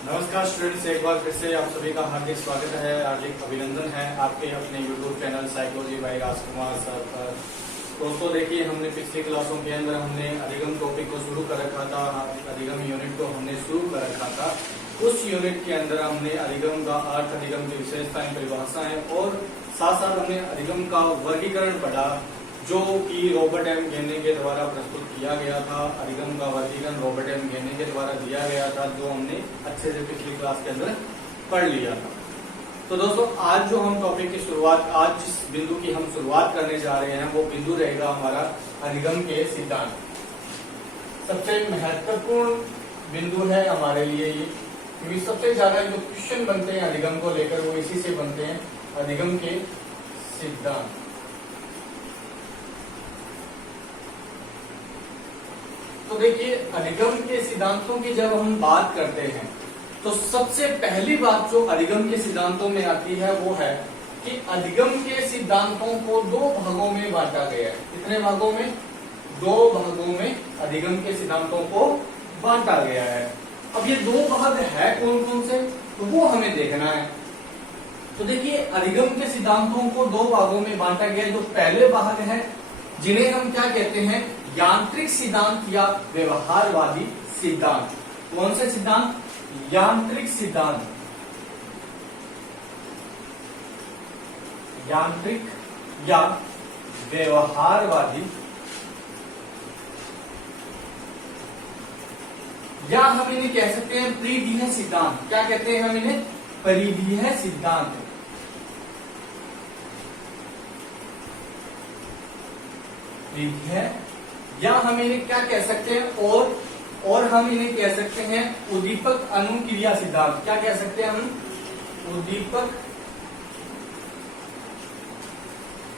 नमस्कार स्टूडेंट्स, एक बार फिर से आप सभी का हार्दिक स्वागत है, हार्दिक अभिनंदन है आपके अपने यूट्यूब चैनल साइकोलॉजी बाय राजकुमार सर पर। दोस्तों देखिए, हमने पिछली क्लासों के अंदर हमने अधिगम टॉपिक को शुरू कर रखा था, अधिगम यूनिट को हमने शुरू कर रखा था। उस यूनिट के अंदर हमने अधिगम का अर्थ, अधिगम की विशेषताएं, परिभाषाएं और साथ साथ हमने अधिगम का वर्गीकरण पढ़ा, जो कि रॉबर्ट एम घेने के द्वारा प्रस्तुत किया गया था। अधिगम का वर्गीकरण रॉबर्ट एम घेने के द्वारा दिया गया था, जो हमने अच्छे से पिछली क्लास के अंदर पढ़ लिया था। तो दोस्तों, आज जो हम टॉपिक की शुरुआत, आज जिस बिंदु की हम शुरुआत करने जा रहे हैं, वो बिंदु रहेगा हमारा अधिगम के सिद्धांत। सबसे महत्वपूर्ण बिंदु है हमारे लिए ये, क्योंकि सबसे ज्यादा जो क्वेश्चन बनते हैं अधिगम को लेकर वो इसी से बनते हैं, अधिगम के सिद्धांत। तो देखिए, अधिगम के सिद्धांतों की जब हम बात करते हैं तो सबसे पहली बात जो अधिगम के सिद्धांतों में आती है वो है कि अधिगम के सिद्धांतों को दो भागों में बांटा गया है। कितने भागों में? दो भागों में अधिगम के सिद्धांतों को बांटा गया है। अब ये दो भाग है कौन कौन से, तो वो हमें देखना है। तो देखिए, अधिगम के सिद्धांतों को दो भागों में बांटा गया है। जो पहले भाग है, जिन्हें हम क्या कहते हैं, यांत्रिक सिद्धांत या व्यवहारवादी सिद्धांत। कौन से सिद्धांत? यांत्रिक सिद्धांत, यांत्रिक या व्यवहारवादी, या हम इन्हें कह सकते हैं परिधीय सिद्धांत। क्या कहते हैं हम इन्हें? परिधीय सिद्धांत। परिधीय, या हम इन्हें क्या कह सकते हैं, और हम इन्हें कह सकते हैं उद्दीपक अनुक्रिया सिद्धांत। क्या कह सकते हैं हम? उद्दीपक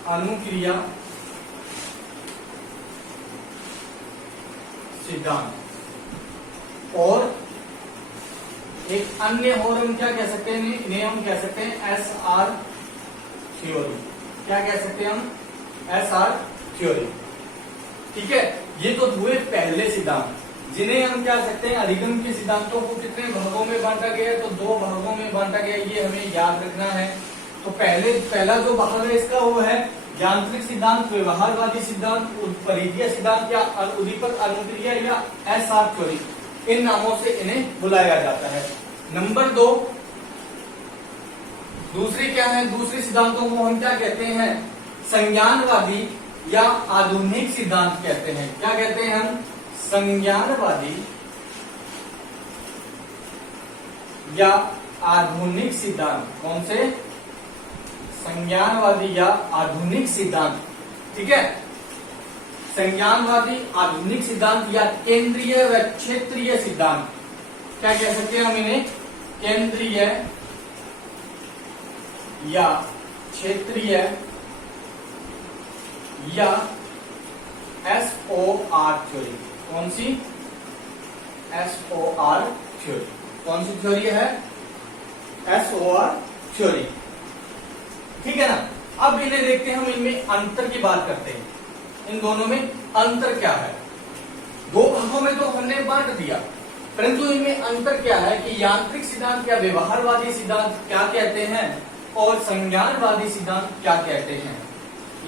अनुक्रिया सिद्धांत। और एक अन्य और हम क्या कह सकते हैं, इन्हें हम कह सकते हैं SR थ्योरी। क्या कह सकते हैं हम? SR theory. ठीक है, ये तो हुए पहले सिद्धांत, जिन्हें हम क्या सकते हैं, अधिगम के सिद्धांतों को कितने भागों में बांटा गया है, तो दो भागों में बांटा गया, ये हमें याद रखना है। तो पहला जो भाग है इसका वो है यांत्रिक सिद्धांत, व्यवहारवादी सिद्धांत, परिधीय सिद्धांत या उद्दीपक अनुक्रिया या SR थ्योरी, इन नामों से इन्हें बुलाया जाता है। नंबर दो, दूसरी क्या है? दूसरी सिद्धांतों को हम क्या कहते हैं? संज्ञानवादी या आधुनिक सिद्धांत कहते हैं। क्या कहते हैं हम? संज्ञानवादी या आधुनिक सिद्धांत। कौन से? संज्ञानवादी या आधुनिक सिद्धांत। ठीक है, संज्ञानवादी, आधुनिक सिद्धांत या केंद्रीय व क्षेत्रीय सिद्धांत। क्या कह सकते हैं हम इन्हें? केंद्रीय या क्षेत्रीय या SOR थ्योरी। कौन सी? SOR theory. कौन सी थ्योरी है? SOR theory. ठीक है ना। अब इन्हें देखते हैं, हम इनमें अंतर की बात करते हैं। इन दोनों में अंतर क्या है? दो भागों में तो हमने बांट दिया, परंतु इनमें अंतर क्या है कि यांत्रिक सिद्धांत या व्यवहारवादी सिद्धांत क्या कहते हैं और संज्ञानवादी सिद्धांत क्या कहते हैं,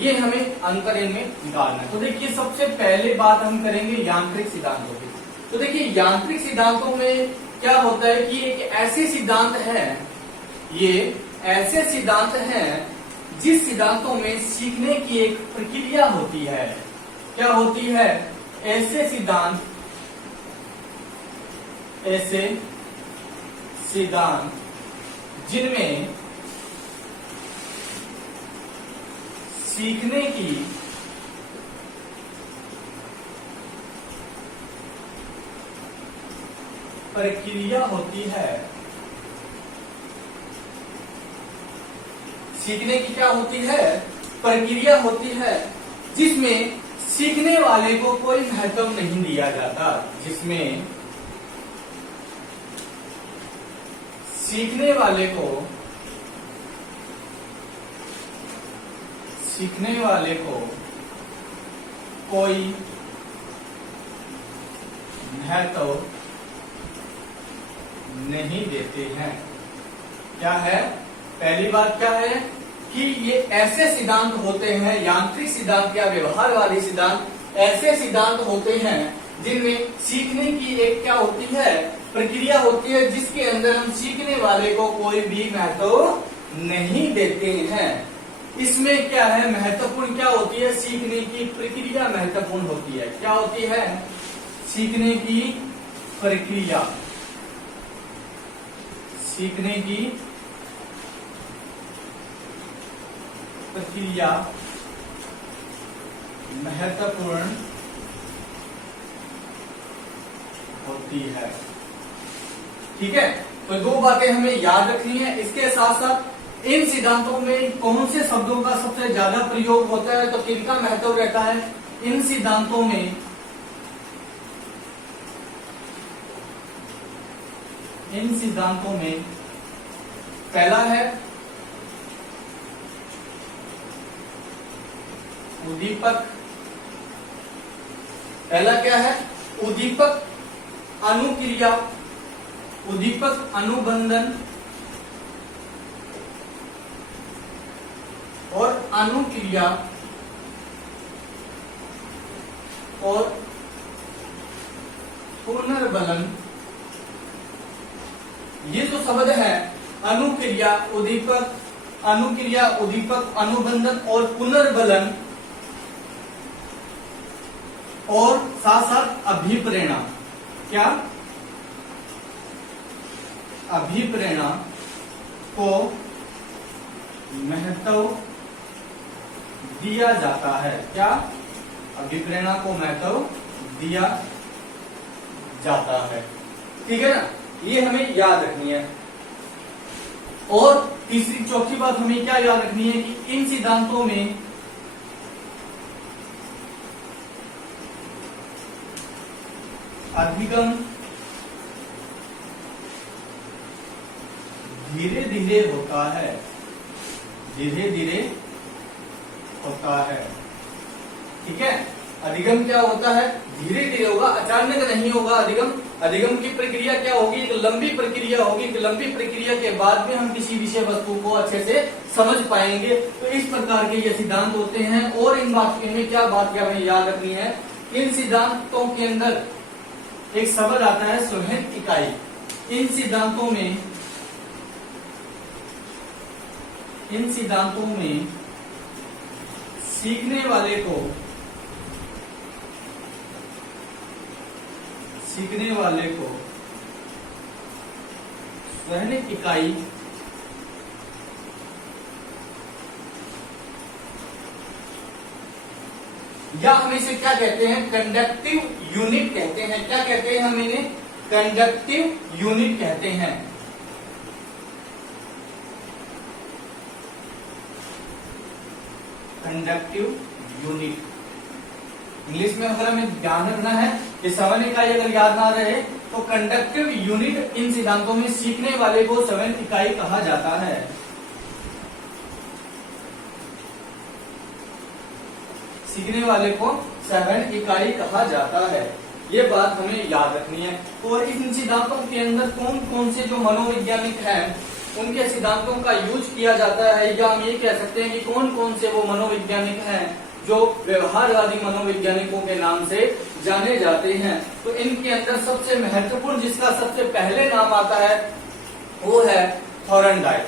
ये हमें अंतर इनमें निकालना है। तो देखिए, सबसे पहले बात हम करेंगे यांत्रिक सिद्धांतों की। तो देखिए, यांत्रिक सिद्धांतों में क्या होता है कि एक ऐसे सिद्धांत है, ये ऐसे सिद्धांत हैं जिस सिद्धांतों में सीखने की एक प्रक्रिया होती है। क्या होती है? ऐसे सिद्धांत जिनमें सीखने की प्रक्रिया होती है। सीखने की क्या होती है? प्रक्रिया होती है, जिसमें सीखने वाले को कोई महत्व नहीं दिया जाता। जिसमें सीखने वाले को कोई महत्व नहीं देते हैं। क्या है? पहली बात क्या है कि ये ऐसे सिद्धांत होते हैं, यांत्रिक सिद्धांत या व्यवहारवादी सिद्धांत ऐसे सिद्धांत होते हैं जिनमें सीखने की एक क्या होती है, प्रक्रिया होती है, जिसके अंदर हम सीखने वाले को कोई भी महत्व नहीं देते हैं। इसमें क्या है, महत्वपूर्ण क्या होती है, सीखने की प्रक्रिया महत्वपूर्ण होती है। क्या होती है? सीखने की प्रक्रिया, सीखने की प्रक्रिया महत्वपूर्ण होती है। ठीक है, तो दो बातें हमें याद रखनी है। इसके साथ साथ इन सिद्धांतों में कौन से शब्दों का सबसे ज्यादा प्रयोग होता है, तो किनका महत्व रहता है इन सिद्धांतों में? इन सिद्धांतों में पहला है उद्दीपक। पहला क्या है? उद्दीपक अनुक्रिया, उद्दीपक अनुबंधन और अनुक्रिया और पुनर्बलन। ये जो शब्द है अनुक्रिया, उद्दीपक, अनुक्रिया, उद्दीपक, अनुबंधन और पुनर्बलन और साथ साथ अभिप्रेरणा। क्या? अभिप्रेरणा को महत्व दिया जाता है। क्या? अभिप्रेरणा को महत्व दिया जाता है। ठीक है ना, ये हमें याद रखनी है। और तीसरी चौथी बात हमें क्या याद रखनी है कि इन सिद्धांतों में अधिगम धीरे धीरे होता है, धीरे धीरे होता है। ठीक है, अधिगम क्या होता है? धीरे धीरे होगा, अचानक नहीं होगा अधिगम। अधिगम की प्रक्रिया क्या होगी? एक लंबी प्रक्रिया होगी। एक लंबी प्रक्रिया के बाद में हम किसी विषय वस्तु को अच्छे से समझ पाएंगे। तो इस प्रकार के ये सिद्धांत होते हैं। और इन बातों में क्या बात क्या हमें याद रखनी है, इन सिद्धांतों के अंदर एक शब्द आता है स्वयं इकाई। इन सिद्धांतों में सीखने वाले को स्वयं इकाई या हम इसे क्या कहते हैं, कंडक्टिव यूनिट कहते हैं। क्या कहते हैं हम इन्हें? कंडक्टिव यूनिट कहते हैं। कंडक्टिव यूनिट इंग्लिश में अगर हमें ध्यान रखना है कि स्वयं इकाई अगर याद ना रहे तो कंडक्टिव यूनिट इन सिद्धांतों में सीखने वाले को स्वयं इकाई कहा जाता है। सीखने वाले को स्वयं इकाई कहा जाता है। ये बात हमें याद रखनी है। और इन सिद्धांतों के अंदर कौन कौन से जो मनोवैज्ञानिक हैं उनके सिद्धांतों का यूज किया जाता है, या हम ये कह सकते हैं कि कौन कौन से वो मनोवैज्ञानिक हैं जो व्यवहारवादी मनोवैज्ञानिकों के नाम से जाने जाते हैं। तो इनके अंदर सबसे महत्वपूर्ण जिसका सबसे पहले नाम आता है वो है थॉर्नडाइक।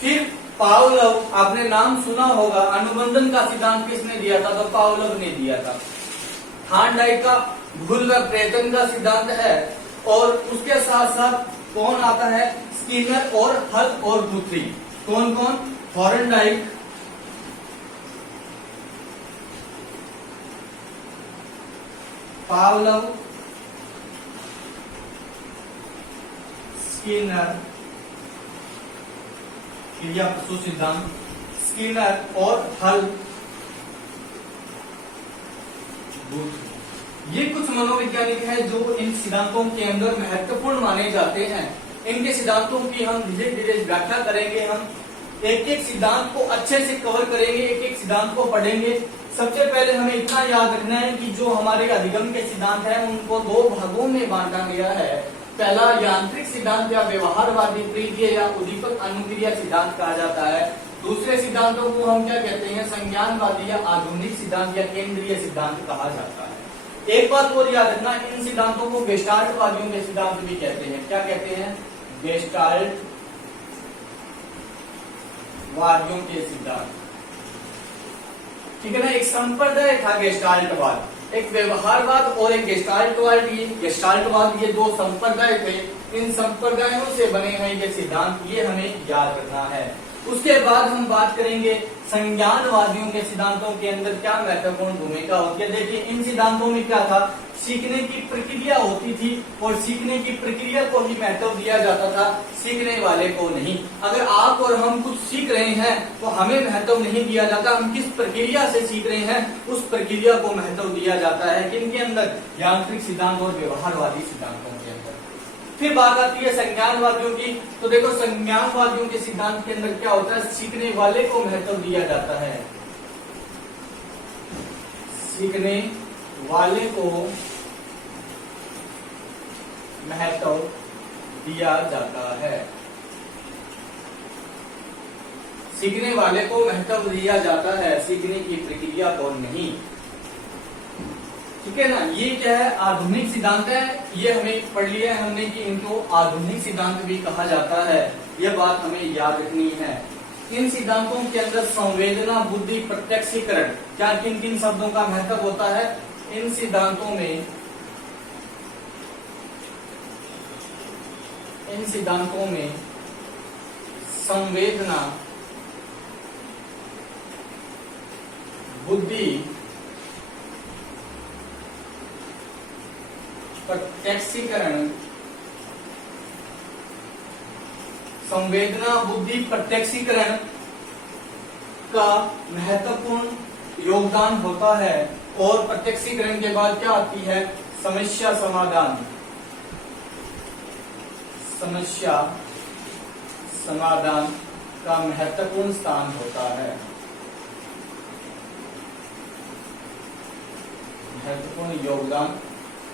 फिर पावलोव, आपने नाम सुना होगा, अनुबंधन का सिद्धांत किसने दिया था? तो पावलोव ने दिया था। थॉर्नडाइक का भूल व प्रयत्न का सिद्धांत है। और उसके साथ साथ कौन आता है? स्किनर और हल और गुथरी। कौन कौन? थॉर्नडाइक, पावलोव, स्किनर, क्रिया प्रसूत सिद्धांत, स्किनर और हल, गुथरी। ये कुछ मनोवैज्ञानिक हैं जो इन सिद्धांतों के अंदर महत्वपूर्ण माने जाते हैं। इनके सिद्धांतों की हम धीरे धीरे व्याख्या करेंगे। हम एक एक सिद्धांत को अच्छे से कवर करेंगे, एक एक सिद्धांत को पढ़ेंगे। सबसे पहले हमें इतना याद रखना है कि जो हमारे अधिगम के सिद्धांत हैं उनको दो भागों में बांटा गया है। पहला यांत्रिक सिद्धांत या व्यवहारवादी प्रीतिय या उद्दीपक अनुक्रिया सिद्धांत कहा जाता है। दूसरे सिद्धांतों को हम क्या कहते हैं, संज्ञानवादी या आधुनिक सिद्धांत या केंद्रीय सिद्धांत कहा जाता है। एक बात और याद रखना, इन सिद्धांतों को गेस्टाल्टवादियों के सिद्धांत भी कहते हैं। क्या कहते हैं? गेस्टाल्ट वादियों के सिद्धांत। ठीक है ना। एक संप्रदाय था गेस्टाल्टवाद, एक व्यवहारवाद और एक गेस्टाल्टवाद, ये दो संप्रदाय थे। इन संप्रदायों से बने हैं ये सिद्धांत, ये हमें याद रखना है। उसके बाद हम बात करेंगे संज्ञानवादियों के सिद्धांतों के अंदर क्या महत्वपूर्ण भूमिका होती है। देखिए इन सिद्धांतों में क्या था, सीखने की प्रक्रिया होती थी और सीखने की प्रक्रिया को ही महत्व दिया जाता था, सीखने वाले को नहीं। अगर आप और हम कुछ सीख रहे हैं तो हमें महत्व नहीं दिया जाता, हम किस प्रक्रिया से सीख रहे हैं उस प्रक्रिया को महत्व दिया जाता है। किनके अंदर? यांत्रिक सिद्धांत और व्यवहारवादी सिद्धांतों के अंदर। फिर बात आती है संज्ञानवादियों की। तो देखो संज्ञानवादियों के सिद्धांत के अंदर क्या होता है, सीखने वाले को महत्व दिया जाता है, सीखने वाले को महत्व दिया जाता है, सीखने वाले को महत्व दिया जाता है, सीखने की प्रक्रिया को नहीं। ठीक है ना। ये क्या है? आधुनिक सिद्धांत है। ये हमें पढ़ लिया है हमने कि इनको आधुनिक सिद्धांत भी कहा जाता है, यह बात हमें याद रखनी है। इन सिद्धांतों के अंदर संवेदना, बुद्धि, प्रत्यक्षीकरण, क्या किन किन शब्दों का महत्व होता है? इन सिद्धांतों में संवेदना, बुद्धि, प्रत्यक्षीकरण, संवेदना, बुद्धि, प्रत्यक्षीकरण का महत्वपूर्ण योगदान होता है। और प्रत्यक्षीकरण के बाद क्या आती है? समस्या समाधान। समस्या समाधान का महत्वपूर्ण स्थान होता है, महत्वपूर्ण योगदान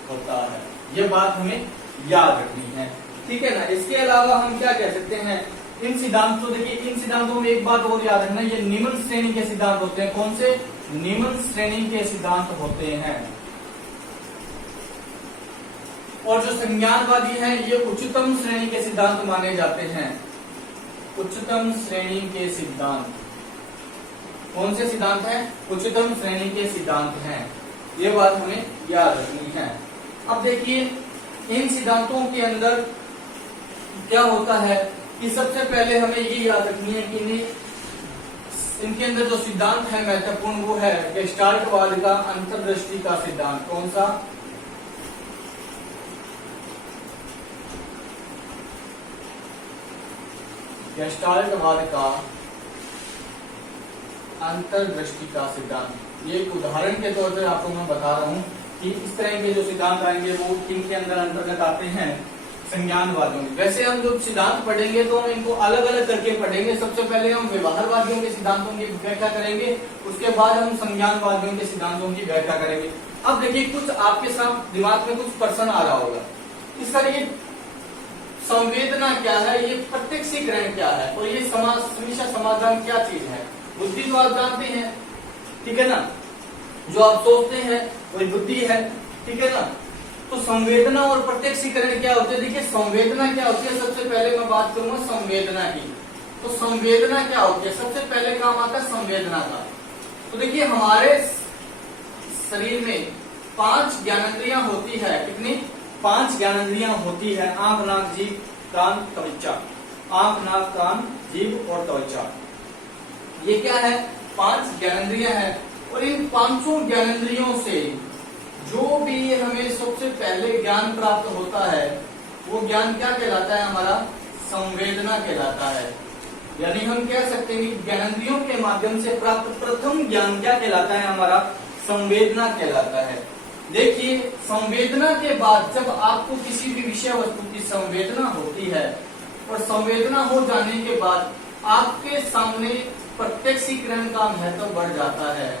होता है। ये बात हमें याद रखनी है। ठीक है ना। इसके अलावा हम क्या कह सकते हैं, इन सिद्धांतों, देखिए इन सिद्धांतों में एक बात और याद रखना, ये निम्न श्रेणी के सिद्धांत होते हैं। कौन से? निम्न श्रेणी के सिद्धांत होते हैं। और जो संज्ञानवादी हैं ये उच्चतम श्रेणी के सिद्धांत माने जाते हैं। उच्चतम श्रेणी के सिद्धांत कौन से सिद्धांत हैं? उच्चतम श्रेणी के सिद्धांत हैं। ये बात हमें याद रखनी है। अब देखिए इन सिद्धांतों के अंदर क्या होता है कि सबसे पहले हमें ये याद रखनी है कि इनके अंदर जो सिद्धांत है महत्वपूर्ण वो है गेस्टाल्टवाद का अंतर्दृष्टि का सिद्धांत। कौन सा? गेस्टाल्टवाद का अंतर्दृष्टि का सिद्धांत। ये एक उदाहरण के तौर पर आपको मैं बता रहा हूँ कि इस तरह के जो सिद्धांत आएंगे वो किनके अंदर अंतर्गत आते हैं? संज्ञानवादियों में। वैसे हम जब सिद्धांत पढ़ेंगे तो हम इनको अलग अलग करके पढ़ेंगे। सबसे पहले हम व्यवहारवादियों के सिद्धांतों की व्याख्या करेंगे, उसके बाद हम संज्ञानवादियों के सिद्धांतों की व्याख्या करेंगे। अब देखिए कुछ आपके साथ दिमाग में कुछ प्रश्न आ रहा होगा, इसका ये संवेदना क्या है, ये प्रत्यक्षीकरण क्या है और ये समस्या समाधान क्या चीज है? बुद्धि तो आप जानते हैं, ठीक है ना, जो आप सोचते हैं वही बुद्धि है, ठीक है ना। तो संवेदना और प्रत्यक्षीकरण क्या होते हैं? देखिए संवेदना क्या होती है, सबसे पहले मैं बात करूंगा संवेदना की। तो संवेदना क्या होती है? सबसे पहले काम आता है संवेदना का। तो देखिए हमारे शरीर में 5 ज्ञानेंद्रियां होती है। कितनी? 5 ज्ञानेंद्रियां होती है। आंख, नाक, जीभ, कान, त्वचा। आंख, नाक, कान, जीभ और त्वचा, ये क्या है? 5 ज्ञानेंद्रियां हैं। और इन 5 ज्ञानेंद्रियों से जो भी हमें सबसे पहले ज्ञान प्राप्त होता है वो ज्ञान क्या कहलाता है? हमारा संवेदना कहलाता है। यानी हम कह सकते हैं कि ज्ञानेंद्रियों के माध्यम से प्राप्त प्रथम ज्ञान क्या कहलाता है? हमारा संवेदना कहलाता है। देखिए संवेदना के बाद जब आपको किसी भी विषय वस्तु की संवेदना होती है और संवेदना हो जाने के बाद आपके सामने प्रत्यक्षीकरण का महत्व बढ़ जाता है,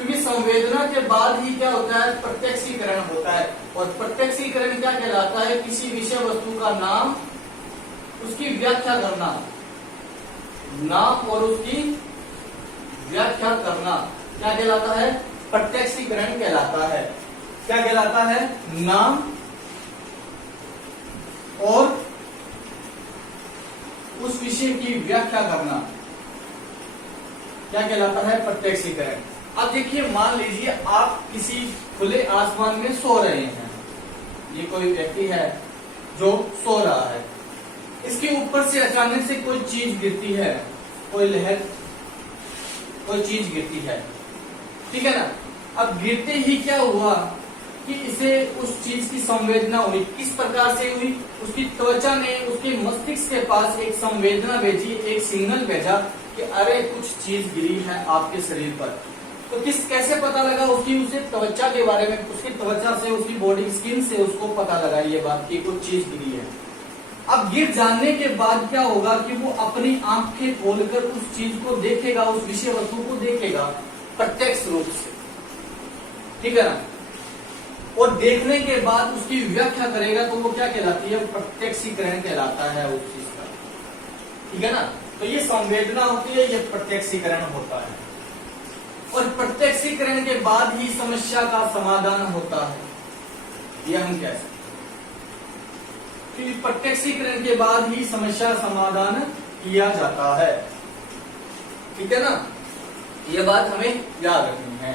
क्योंकि संवेदना के बाद ही क्या होता है, प्रत्यक्षीकरण होता है। और प्रत्यक्षीकरण क्या कहलाता है, किसी विषय वस्तु का नाम, उसकी व्याख्या करना, नाम और उसकी व्याख्या करना क्या कहलाता है, प्रत्यक्षीकरण कहलाता है। क्या कहलाता है, नाम और उस विषय की व्याख्या करना क्या कहलाता है, प्रत्यक्षीकरण। अब देखिए, मान लीजिए आप किसी खुले आसमान में सो रहे हैं, ये कोई व्यक्ति है जो सो रहा है, इसके ऊपर से अचानक से कोई चीज गिरती है, कोई लहर, कोई चीज गिरती है, ठीक है ना। अब गिरते ही क्या हुआ कि इसे उस चीज की संवेदना हुई। किस प्रकार से हुई, उसकी त्वचा ने उसके मस्तिष्क के पास एक संवेदना भेजी, एक सिग्नल भेजा कि अरे कुछ चीज गिरी है आपके शरीर पर। तो कैसे पता लगा, उसकी उसे त्वचा के बारे में, उसकी त्वचा से, उसकी बॉडी स्किन से उसको पता लगा ये बात कि कुछ चीज गिरी है। अब गिर जाने के बाद क्या होगा कि वो अपनी आंखें खोलकर उस चीज को देखेगा, उस विषय वस्तु को देखेगा प्रत्यक्ष रूप से, ठीक है ना। और देखने के बाद उसकी व्याख्या करेगा, तो वो क्या कहलाती है, प्रत्यक्षीकरण कहलाता है उस चीज का, ठीक है ना। तो ये संवेदना होती है, ये प्रत्यक्षीकरण होता है। और प्रत्यक्षीकरण के बाद ही समस्या का समाधान होता है, ये हम कह सकते हैं। प्रत्यक्षीकरण के बाद ही समस्या समाधान किया जाता है, ठीक है ना। ये बात हमें याद रखनी है,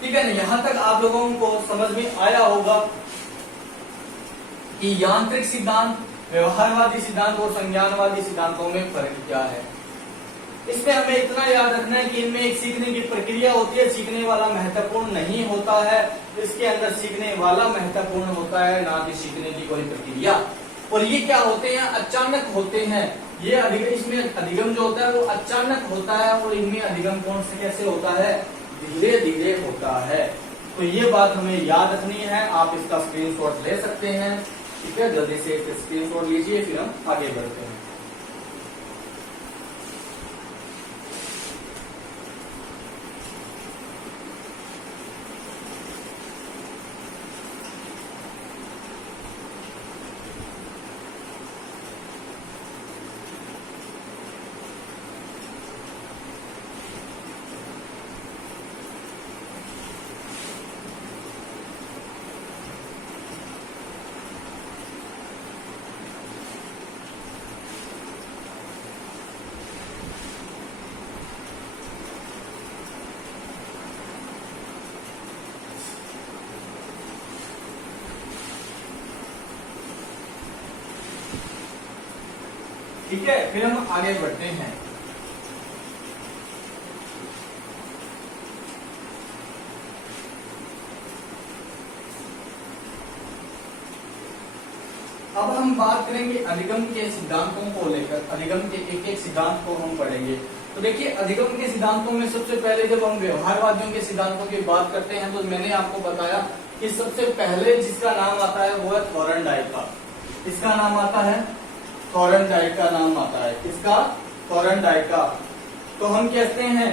ठीक है ना। यहां तक आप लोगों को समझ में आया होगा कि यांत्रिक सिद्धांत, व्यवहारवादी सिद्धांत और संज्ञानवादी सिद्धांतों में फर्क क्या है। इसमें हमें इतना याद रखना है कि इनमें एक सीखने की प्रक्रिया होती है, सीखने वाला महत्वपूर्ण नहीं होता है, इसके अंदर सीखने वाला महत्वपूर्ण होता है, ना कि सीखने की कोई प्रक्रिया। और ये क्या होते हैं, अचानक होते हैं। ये इसमें अधिगम जो होता है वो अचानक होता है, और इनमें अधिगम कौन से कैसे होता है, धीरे धीरे होता है। तो ये बात हमें याद रखनी है। आप इसका स्क्रीनशॉट ले सकते हैं, ठीक है। जल्दी से एक स्क्रीनशॉट लीजिए, फिर हम आगे बढ़ते हैं। ठीक है, फिर हम आगे बढ़ते हैं। अब हम बात करेंगे अधिगम के सिद्धांतों को लेकर। अधिगम के एक एक सिद्धांत को हम पढ़ेंगे। तो देखिए, अधिगम के सिद्धांतों में सबसे पहले जब हम व्यवहारवादियों के सिद्धांतों की बात करते हैं, तो मैंने आपको बताया कि सबसे पहले जिसका नाम आता है वो है थॉर्नडाइक का। इसका नाम आता है थॉर्नडाइक का नाम आता है। किसका? थॉर्नडाइक का। तो हम कहते हैं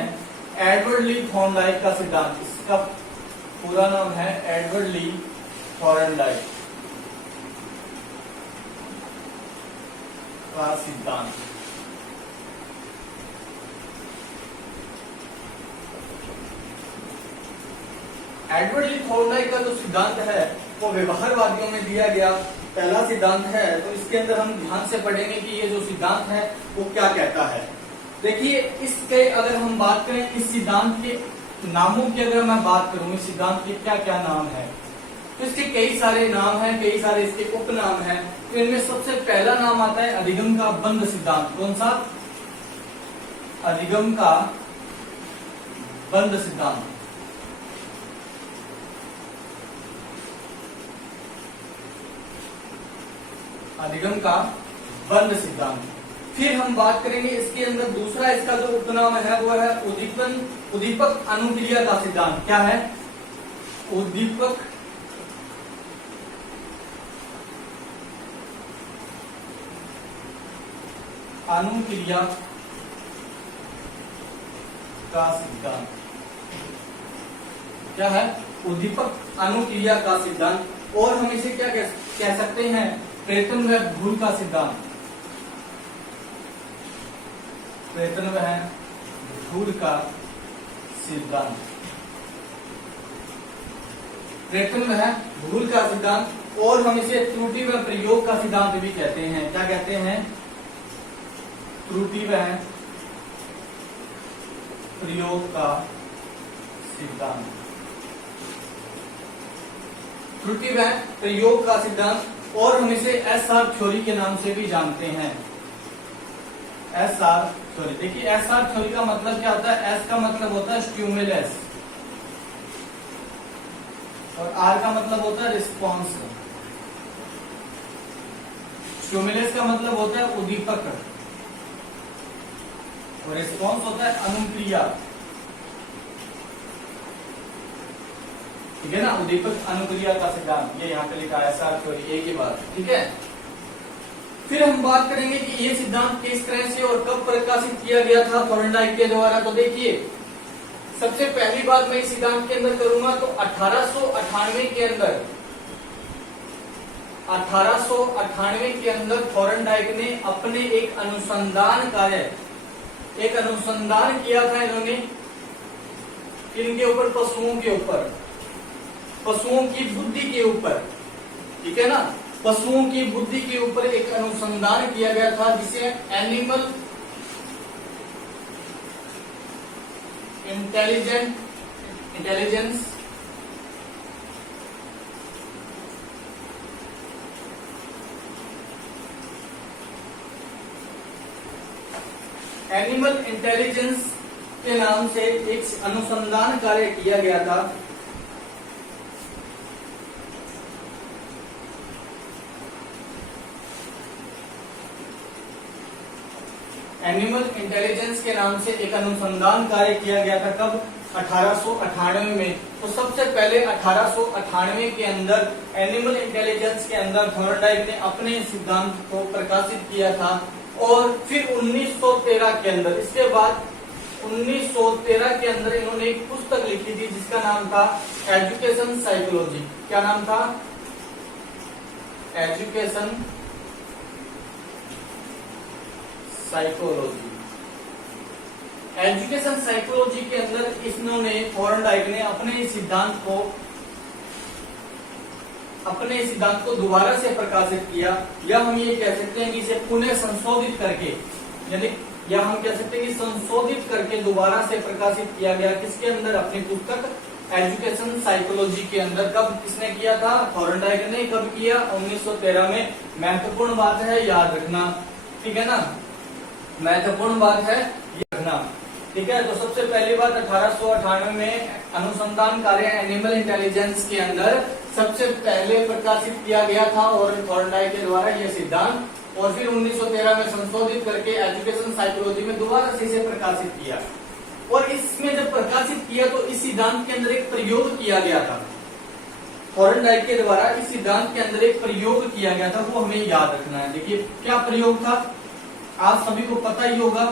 एडवर्ड ली थॉर्नडाइक का सिद्धांत। इसका पूरा नाम है एडवर्ड ली थॉर्नडाइक का सिद्धांत। एडवर्ड ली थॉर्नडाइक का जो सिद्धांत है वो व्यवहारवादियों में दिया गया पहला सिद्धांत है। तो इसके अंदर हम ध्यान से पढ़ेंगे कि ये जो सिद्धांत है वो क्या कहता है। देखिए, इसके अगर हम बात करें इस सिद्धांत के नामों की, अगर मैं बात करूं इस सिद्धांत के क्या क्या नाम है, तो इसके कई सारे नाम हैं, कई सारे इसके उपनाम हैं। तो इनमें सबसे पहला नाम आता है अधिगम का बंद सिद्धांत। कौन सा? अधिगम का बंद सिद्धांत। अधिगम का बंद सिद्धांत। फिर हम बात करेंगे इसके अंदर दूसरा इसका जो उपनाम है वो है उद्दीपक अनुक्रिया का सिद्धांत। क्या है? उद्दीपक अनुक्रिया का सिद्धांत। क्या है? उद्दीपक अनुक्रिया का सिद्धांत, और हम इसे क्या कह सकते हैं? प्रेतन व भूल का सिद्धांत। प्रेतन व भूल का सिद्धांत। प्रेतन व भूल का सिद्धांत, और हम इसे त्रुटि व प्रयोग का सिद्धांत भी कहते हैं। क्या कहते हैं? त्रुटि व प्रयोग का सिद्धांत। त्रुटि व प्रयोग का सिद्धांत, और हम इसे एसआर थ्योरी के नाम से भी जानते हैं। SR theory. देखिए एसआर थ्योरी का मतलब क्या होता है? एस का मतलब होता है स्टिमुलस और आर का मतलब होता है रिस्पॉन्स। स्टिमुलस का मतलब होता है उद्दीपक और रिस्पॉन्स होता है अनुक्रिया। ठीक है ना? उद्दीपक अनुक्रिया का सिद्धांत, ये यहाँ पे लिखा है एसआर थ्योरी, एक ही बात। ठीक है, फिर हम बात करेंगे कि ये सिद्धांत किस तरह से और कब प्रकाशित किया गया था थॉर्नडाइक के द्वारा। तो देखिए सबसे पहली बात मैं इस सिद्धांत के अंदर करूंगा तो 1898 के अंदर 1898 के अंदर थॉर्नडाइक ने अपने एक अनुसंधान किया था। इन्होंने इनके ऊपर पशुओं की बुद्धि के ऊपर, ठीक है ना, पशुओं की बुद्धि के ऊपर एक अनुसंधान किया गया था जिसे एनिमल इंटेलिजेंस के नाम से एक अनुसंधान कार्य किया गया था। एनिमल इंटेलिजेंस के नाम से एक अनुसंधान कार्य किया गया था। कब? 1898 में। तो सबसे पहले 1898 के अंदर एनिमल इंटेलिजेंस के अंदर थॉर्नडाइक ने अपने सिद्धांत को प्रकाशित किया था। और फिर 1913 के अंदर, इसके बाद 1913 के अंदर इन्होंने एक पुस्तक लिखी थी जिसका नाम था एजुकेशन साइकोलॉजी। क्या नाम था? Education psychology. एजुकेशन साइकोलॉजी के अंदर इन्होंने थॉर्नडाइक ने अपने सिद्धांत को दोबारा से प्रकाशित किया, या हम ये कह सकते हैं कि इसे पुनः संशोधित करके, यानी या हम कह सकते हैं कि संशोधित करके दोबारा से प्रकाशित किया गया। किसके अंदर? अपनी पुस्तक एजुकेशन साइकोलॉजी के अंदर। कब किसने किया था? थॉर्नडाइक ने। कब किया? 1913 में। महत्वपूर्ण बात है, याद रखना। ठीक है ना, महत्वपूर्ण बात है ये रखना। ठीक है, तो सबसे पहली बात 1898 में अनुसंधान कार्य एनिमल इंटेलिजेंस के अंदर सबसे पहले प्रकाशित किया गया था और थॉर्नडाइक के द्वारा यह सिद्धांत, और फिर 1913 में संशोधित करके एजुकेशन साइकोलॉजी में दोबारा से इसे प्रकाशित किया। और इसमें जब प्रकाशित किया तो इस सिद्धांत के अंदर एक प्रयोग किया गया था। थॉर्नडाइक के द्वारा इस सिद्धांत के अंदर एक प्रयोग किया गया था, वो हमें याद रखना है। देखिए क्या प्रयोग था? आप सभी को पता ही होगा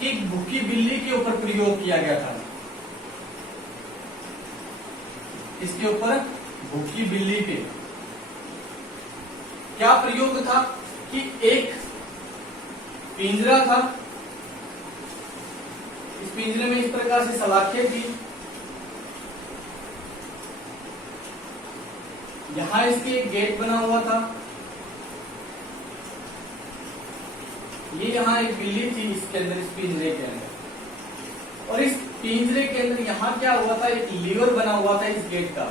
कि भूखी बिल्ली के ऊपर प्रयोग किया गया था। इसके ऊपर भूखी बिल्ली पे क्या प्रयोग था कि एक पिंजरा था, इस पिंजरे में इस प्रकार से सलाखें थी, यहां इसके एक गेट बना हुआ था, ये यहाँ एक बिल्ली थी इसके अंदर, इस पिंजरे के अंदर, और इस पिंजरे के अंदर यहाँ क्या हुआ था? एक लीवर बना हुआ था इस गेट का।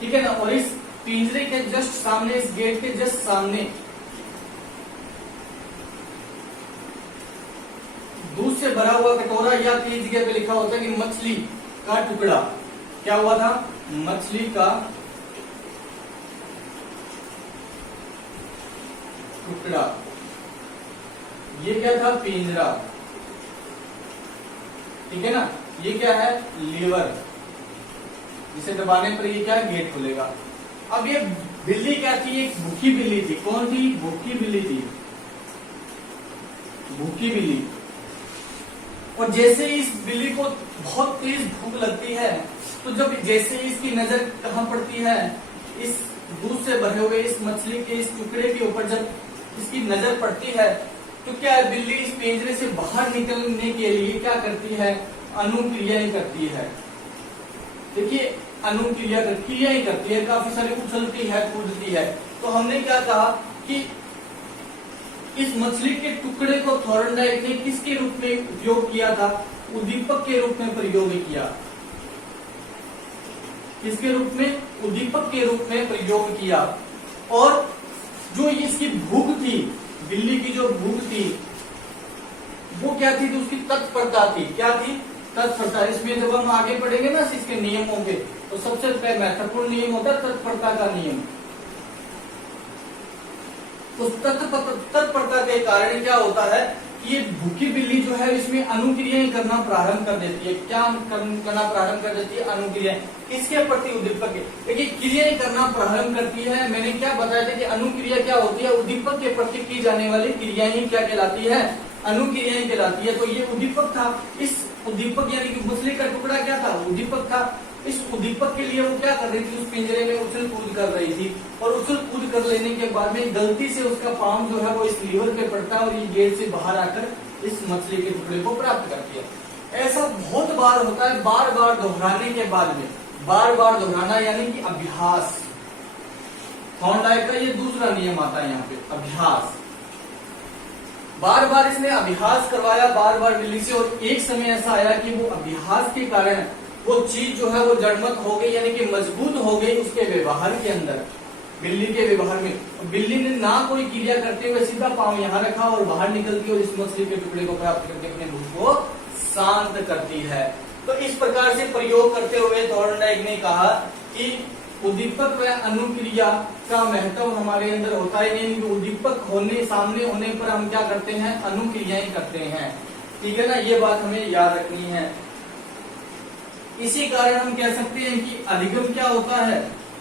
ठीक है ना, और इस पिंजरे के जस्ट सामने, इस गेट के जस्ट सामने दूध से भरा हुआ कटोरा, या कई जगह पे लिखा होता है कि मछली का टुकड़ा। क्या हुआ था? मछली का टुकड़ा। ये क्या था? पिंजरा। ठीक है ना, ये क्या है? लीवर। इसे दबाने पर ये क्या है? गेट खुलेगा। अब ये बिल्ली क्या थी? एक भूखी बिल्ली थी। कौन थी? भूखी बिल्ली थी। भूखी बिल्ली। और जैसे ही इस बिल्ली को बहुत तेज भूख लगती है, तो जब जैसे ही इसकी नजर कहाँ पड़ती है, इस दूध से भरे हुए इस मछली के इस टुकड़े के ऊपर जब इसकी नजर पड़ती है, तो क्या है, बिल्ली इस पिंजरे से बाहर निकलने के लिए क्या करती है, अनुक्रियाएं करती है। देखिए क्रियाएं करती है, काफी सारी उछलती है, कूदती है। तो हमने क्या कहा कि इस मछली के टुकड़े को थॉर्नडाइक ने किसके रूप में उपयोग किया था, उद्दीपक के रूप में प्रयोग किया। किसके रूप में, उद्दीपक के रूप में प्रयोग किया। और जो इसकी भूख थी, बिल्ली की जो भूख थी वो क्या थी, तो उसकी तत्परता थी। क्या थी, तत्परता। इसमें जब हम आगे बढ़ेंगे ना इसके नियमों पे, तो सबसे महत्वपूर्ण नियम होता है तत्परता का नियम। तो तत्परता के कारण क्या होता है कि ये भूखी बिल्ली जो है इसमें अनुक्रियाएं करना प्रारंभ कर देती है। क्या करना प्रारंभ कर देती है, अनुक्रियाएं। किसके प्रति, उद्दीपक के। देखिए क्रियाएं करना प्रारंभ करती है। मैंने क्या बताया था कि अनुक्रिया क्या होती है, उद्दीपक के प्रति की जाने वाली क्रियाएं क्या कहलाती है, अनुक्रियाएं कहलाती है। तो ये उद्दीपक था। इस उद्दीपक यानी कि मछली का टुकड़ा क्या था, उद्दीपक था। इस उद्दीपक के लिए वो क्या कर रही थी, उस पिंजरे में उछल कूद कर रही थी। और उछल कूद कर लेने के बाद में गलती से उसका पाँव जो है वो इस लीवर पे पड़ता है और ये गेट से बाहर आकर इस मछली के टुकड़े को प्राप्त करती है। ऐसा बहुत बार होता है, बार बार दोहराने के बाद में, बार बार दोहराना यानी कि अभ्यास। थॉर्नडाइक का ये दूसरा नियम आता है यहाँ पे, अभ्यास। बार बार इसने अभ्यास करवाया, बार बार बिल्ली से, और एक समय ऐसा आया कि वो अभ्यास के कारण वो चीज जो है वो जड़मत हो गई, यानी कि मजबूत हो गई उसके व्यवहार के अंदर, बिल्ली के व्यवहार में। बिल्ली ने ना कोई क्रिया करते हुए सीधा पांव यहाँ रखा और बाहर निकलती और इस मछली के टुकड़े को प्राप्त करके अपने भूख को शांत करती है। तो इस प्रकार से प्रयोग करते हुए थॉर्नडाइक ने कहा कि उद्दीपक व अनुक्रिया का महत्व हमारे अंदर होता है। यानी उद्दीपक होने सामने होने पर हम क्या करते हैं, अनुक्रियाएं करते हैं। ठीक है ना, ये बात हमें याद रखनी है। इसी कारण हम कह सकते हैं कि अधिगम क्या होता है।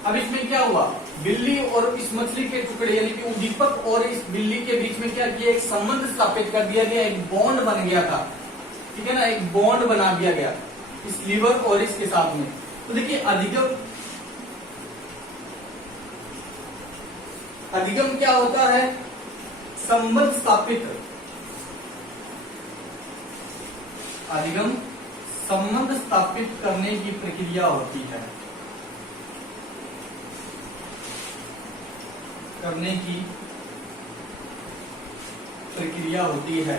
अब इसमें क्या हुआ, बिल्ली और इस मछली के टुकड़े यानी कि उद्दीपक और इस बिल्ली के बीच में क्या किया, एक संबंध स्थापित कर दिया गया, एक बॉन्ड बन गया था। ठीक है ना, एक बॉन्ड बना दिया गया इस लीवर और इसके साथ में। तो देखिए अधिगम क्या होता है, संबंध स्थापित। अधिगम संबंध स्थापित करने की प्रक्रिया होती है, करने की प्रक्रिया होती है।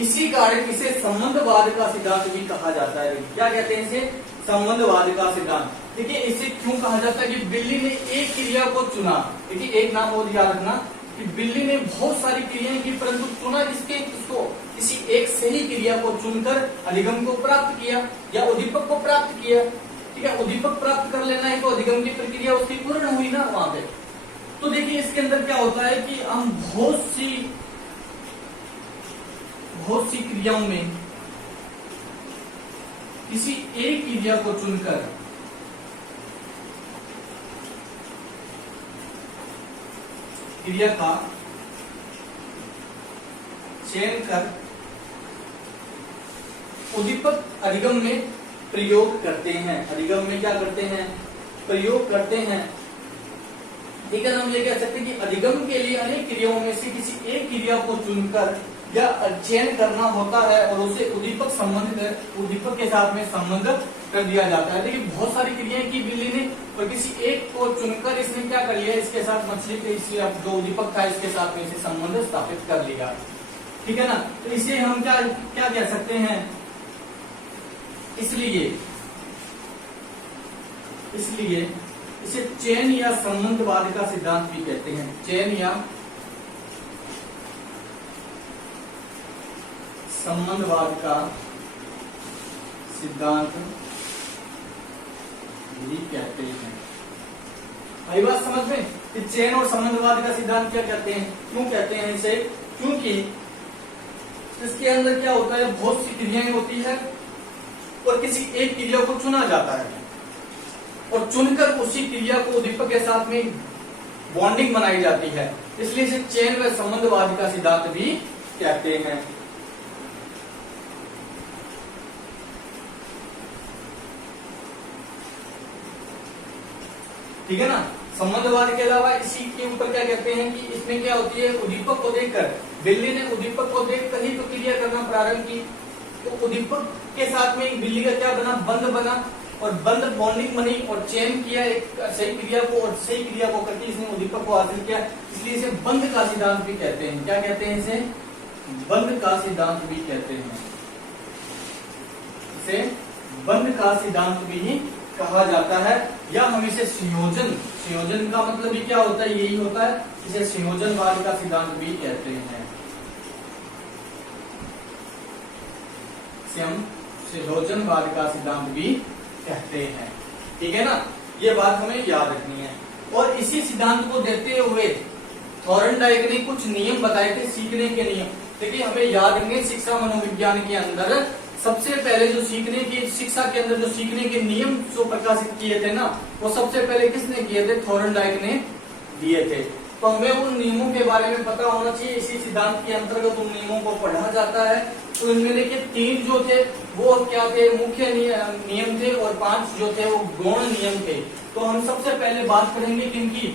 इसी कारण इसे संबंधवाद का सिद्धांत भी कहा जाता है। क्या कहते हैं इसे, संबंधवाद का सिद्धांत। देखिए इसे क्यों कहा जाता है कि बिल्ली ने एक क्रिया को चुना। देखिए एक नाम और याद रखना कि बिल्ली ने बहुत सारी क्रियाएं की, परंतु चुना किसके, उसको किसी एक सही क्रिया को चुनकर अधिगम को प्राप्त किया या उद्दीपक को प्राप्त किया। ठीक है, उद्दीपक प्राप्त कर लेना है तो अधिगम की प्रक्रिया उसकी पूर्ण हुई ना वहां पे। तो देखिए इसके अंदर क्या होता है कि हम बहुत सी क्रियाओं में किसी एक क्रिया को चुनकर क्रिया का चयन कर उद्दीपक अधिगम में प्रयोग करते हैं। अधिगम में क्या करते हैं, प्रयोग करते हैं। ठीक है, हम ये कह सकते हैं कि अधिगम के लिए अनेक क्रियाओं में से किसी एक क्रिया को चुनकर या चयन करना होता है और उसे उद्दीपक के साथ में संबंध कर दिया जाता है। देखिए बहुत सारी क्रियाएं की बिल्ली ने और किसी एक को चुनकर इसने क्या कर लिया, इसके साथ मछली के जो उद्दीपक था इसके साथ में इसे संबंध स्थापित कर लिया। ठीक है ना, तो इसे हम क्या कह सकते हैं, इसलिए इसे चयन या संबंधवाद का सिद्धांत भी कहते हैं। चयन या संबंधवाद का सिद्धांत भी कहते हैं। भाई बात समझ में कि चयन और संबंधवाद का सिद्धांत क्या कहते हैं, क्यों कहते हैं इसे, क्योंकि इसके अंदर क्या होता है, बहुत सी क्रियाएं होती है और किसी एक क्रिया को चुना जाता है और चुनकर उसी क्रिया को उद्दीपक के साथ में बॉन्डिंग बनाई जाती है। इसलिए इसे चयन व संबंधवाद का सिद्धांत भी कहते हैं। ठीक है ना। संबंधवाद के अलावा इसी के ऊपर क्या कहते हैं कि इसमें क्या होती है, उद्दीपक को देखकर, बिल्ली ने उद्दीपक को देखकर ही प्रक्रिया करना प्रारंभ की। तो उद्दीपक के साथ में एक बिल्ली का क्या बना, बंध बना, और बंध बॉन्डिंग बनी और चयन किया एक सही क्रिया को, और सही क्रिया को करके इसने उद्दीपक को हासिल किया। इसलिए इसे बंध का सिद्धांत भी कहते हैं। क्या कहते हैं इसे, बंध का सिद्धांत भी कहते हैं। इसे बंध का सिद्धांत भी कहा जाता है, या हम इसे संयोजन, संयोजन का मतलब भी क्या होता है, यही होता है, इसे संयोजनवाद का सिद्धांत भी कहते हैं। इसे हम संयोजनवाद का सिद्धांत भी कहते हैं। ठीक है ना, ये बात हमें याद रखनी है। और इसी सिद्धांत को देते हुए थॉर्नडाइक ने कुछ नियम बताए थे, सीखने के नियम। देखिए हमें याद रखने, शिक्षा मनोविज्ञान के अंदर सबसे पहले जो सीखने की, शिक्षा के अंदर जो सीखने के नियम जो प्रकाशित किए थे ना, वो सबसे पहले किसने किए थे, थॉर्नडाइक ने दिए थे। तो हमें उन नियमों के बारे में पता होना चाहिए। इसी सिद्धांत के अंतर्गत उन नियमों को पढ़ा जाता है। तो इनमें देखिए 3 जो थे वो क्या थे, मुख्य नियम थे, और 5 जो थे वो गौण नियम थे। तो हम सबसे पहले बात करेंगे किनकी,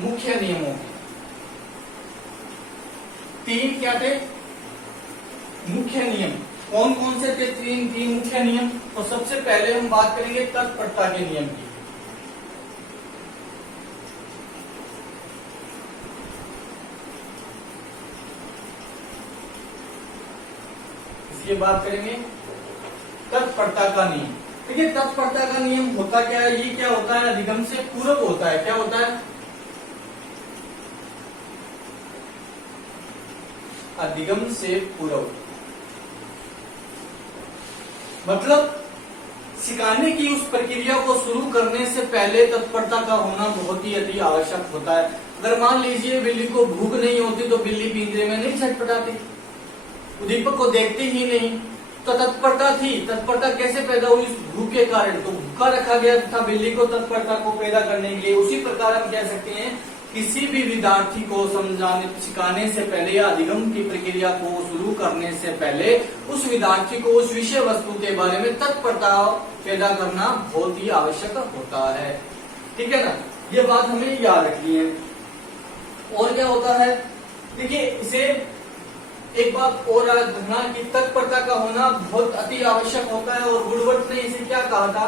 मुख्य नियमों की। 3 क्या थे मुख्य नियम, कौन कौन से थे 3 मुख्य नियम। तो सबसे पहले हम बात करेंगे तत्परता के नियम की। इसकी बात करेंगे तत्परता का नियम। देखिए तत्परता का नियम होता क्या है, ये क्या होता है, अधिगम से पूर्व होता है। क्या होता है, अधिगम से पूर्व, मतलब सिखाने की उस प्रक्रिया को शुरू करने से पहले तत्परता का होना बहुत ही अति आवश्यक होता है। अगर मान लीजिए बिल्ली को भूख नहीं होती तो बिल्ली पिंजरे में नहीं छटपटाती, उद्दीपक को देखती ही नहीं, तो तत्परता थी। तत्परता कैसे पैदा हुई, भूख के कारण। तो भूखा रखा गया था बिल्ली को तत्परता को पैदा करने के लिए। उसी प्रकार हम कह सकते हैं किसी भी विद्यार्थी को समझाने, सिखाने से पहले या अधिगम की प्रक्रिया को शुरू करने से पहले उस विद्यार्थी को उस विषय वस्तु के बारे में तत्परता पैदा करना बहुत ही आवश्यक होता है। ठीक है ना, ये बात हमें याद रखनी है। और क्या होता है, देखिए इसे एक बात और याद रखना कि तत्परता का होना बहुत अति आवश्यक होता है। और वुडवर्थ ने इसे क्या कहा था,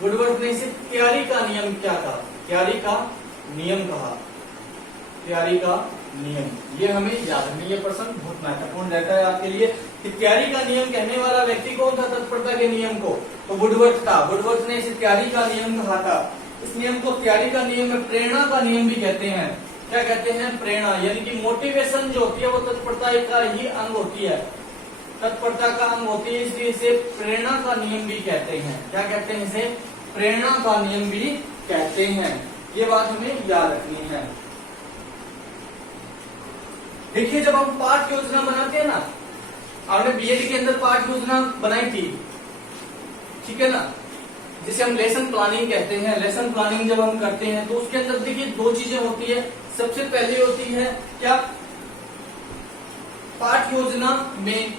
वुडवर्थ ने इसे तैयारी का नियम क्या कहा, तैयारी का नियम कहा, तैयारी का नियम। ये हमें याद रखना, ये प्रश्न बहुत महत्वपूर्ण रहता है आपके लिए कि तैयारी का नियम कहने वाला व्यक्ति कौन था तत्परता के नियम को, तो वुडवर्थ था। वुडवर्थ ने इसे तैयारी का नियम कहा था। इस नियम को तैयारी का नियम में प्रेरणा का नियम भी कहते हैं। क्या कहते हैं, प्रेरणा, यानी कि मोटिवेशन जो होती है वो तत्परता का ही अंग होती है, तत्परता का अंग होती है, इसलिए इसे प्रेरणा का नियम भी कहते हैं। क्या कहते हैं, इसे प्रेरणा का नियम भी कहते हैं। ये बात हमें याद रखनी है। देखिए जब हम पाठ योजना बनाते हैं ना, आपने बीएड के अंदर पाठ योजना बनाई थी, ठीक है ना, जिसे हम लेसन प्लानिंग कहते हैं। लेसन प्लानिंग जब हम करते हैं तो उसके अंदर देखिए 2 चीजें होती है। सबसे पहले होती है क्या, पाठ योजना में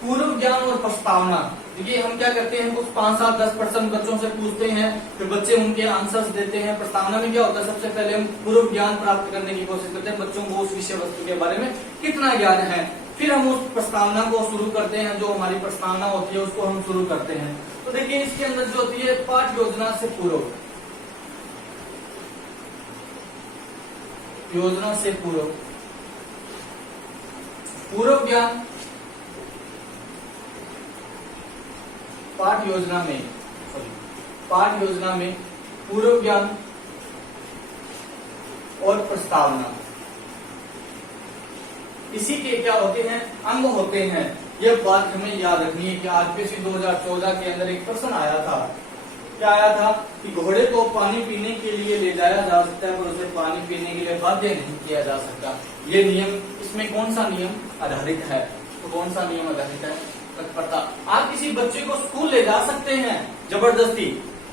पूर्व ज्ञान और प्रस्तावना। देखिए हम क्या करते हैं, कुछ 5, 7, 10% बच्चों से पूछते हैं, फिर बच्चे उनके आंसर्स देते हैं। प्रस्तावना में क्या होता है, सबसे पहले हम पूर्व ज्ञान प्राप्त करने की कोशिश करते हैं, बच्चों को उस विषय वस्तु के बारे में कितना ज्ञान है। फिर हम उस प्रस्तावना को शुरू करते हैं, जो हमारी प्रस्तावना होती है उसको हम शुरू करते हैं। तो देखिए इसके अंदर जो होती है पाठ योजना से पूर्व, योजना से पूर्व, पूर्व ज्ञान, पाठ योजना में, पाठ योजना में पूर्व ज्ञान और प्रस्तावना, इसी के क्या होते हैं, अंग होते हैं। यह बात हमें याद रखनी है कि आरपीएससी 2014 के अंदर एक प्रश्न आया था। क्या आया था कि घोड़े को पानी पीने के लिए ले जाया जा सकता है पर उसे पानी पीने के लिए बाध्य नहीं किया जा सकता। ये नियम, इसमें कौन सा नियम आधारित है, तो कौन सा नियम आधारित है, तत्परता। आप किसी बच्चे को स्कूल ले जा सकते हैं जबरदस्ती,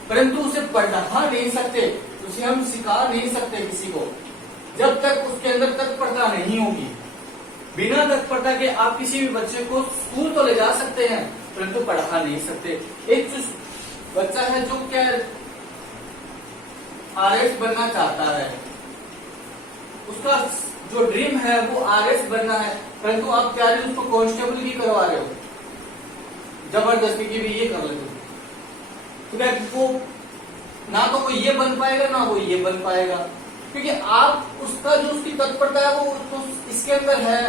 परंतु उसे पढ़ा नहीं सकते, उसे हम सिखा नहीं सकते किसी को, जब तक उसके अंदर तत्परता नहीं होगी। बिना तत्परता के आप किसी भी बच्चे को स्कूल तो ले जा सकते हैं परंतु पढ़ा नहीं सकते। एक जो बच्चा है जो क्या आरएस बनना चाहता है, उसका जो ड्रीम है वो आरएस बनना है, परंतु आप क्या उसको कांस्टेबल भी करवा रहे हो, जबरदस्ती की भी ये कर लेते हो, तो क्या वो ना तो वो ये बन पाएगा ना वो ये बन पाएगा, क्योंकि आप उसका जो उसकी तत्परता है वो तो इसके अंदर है,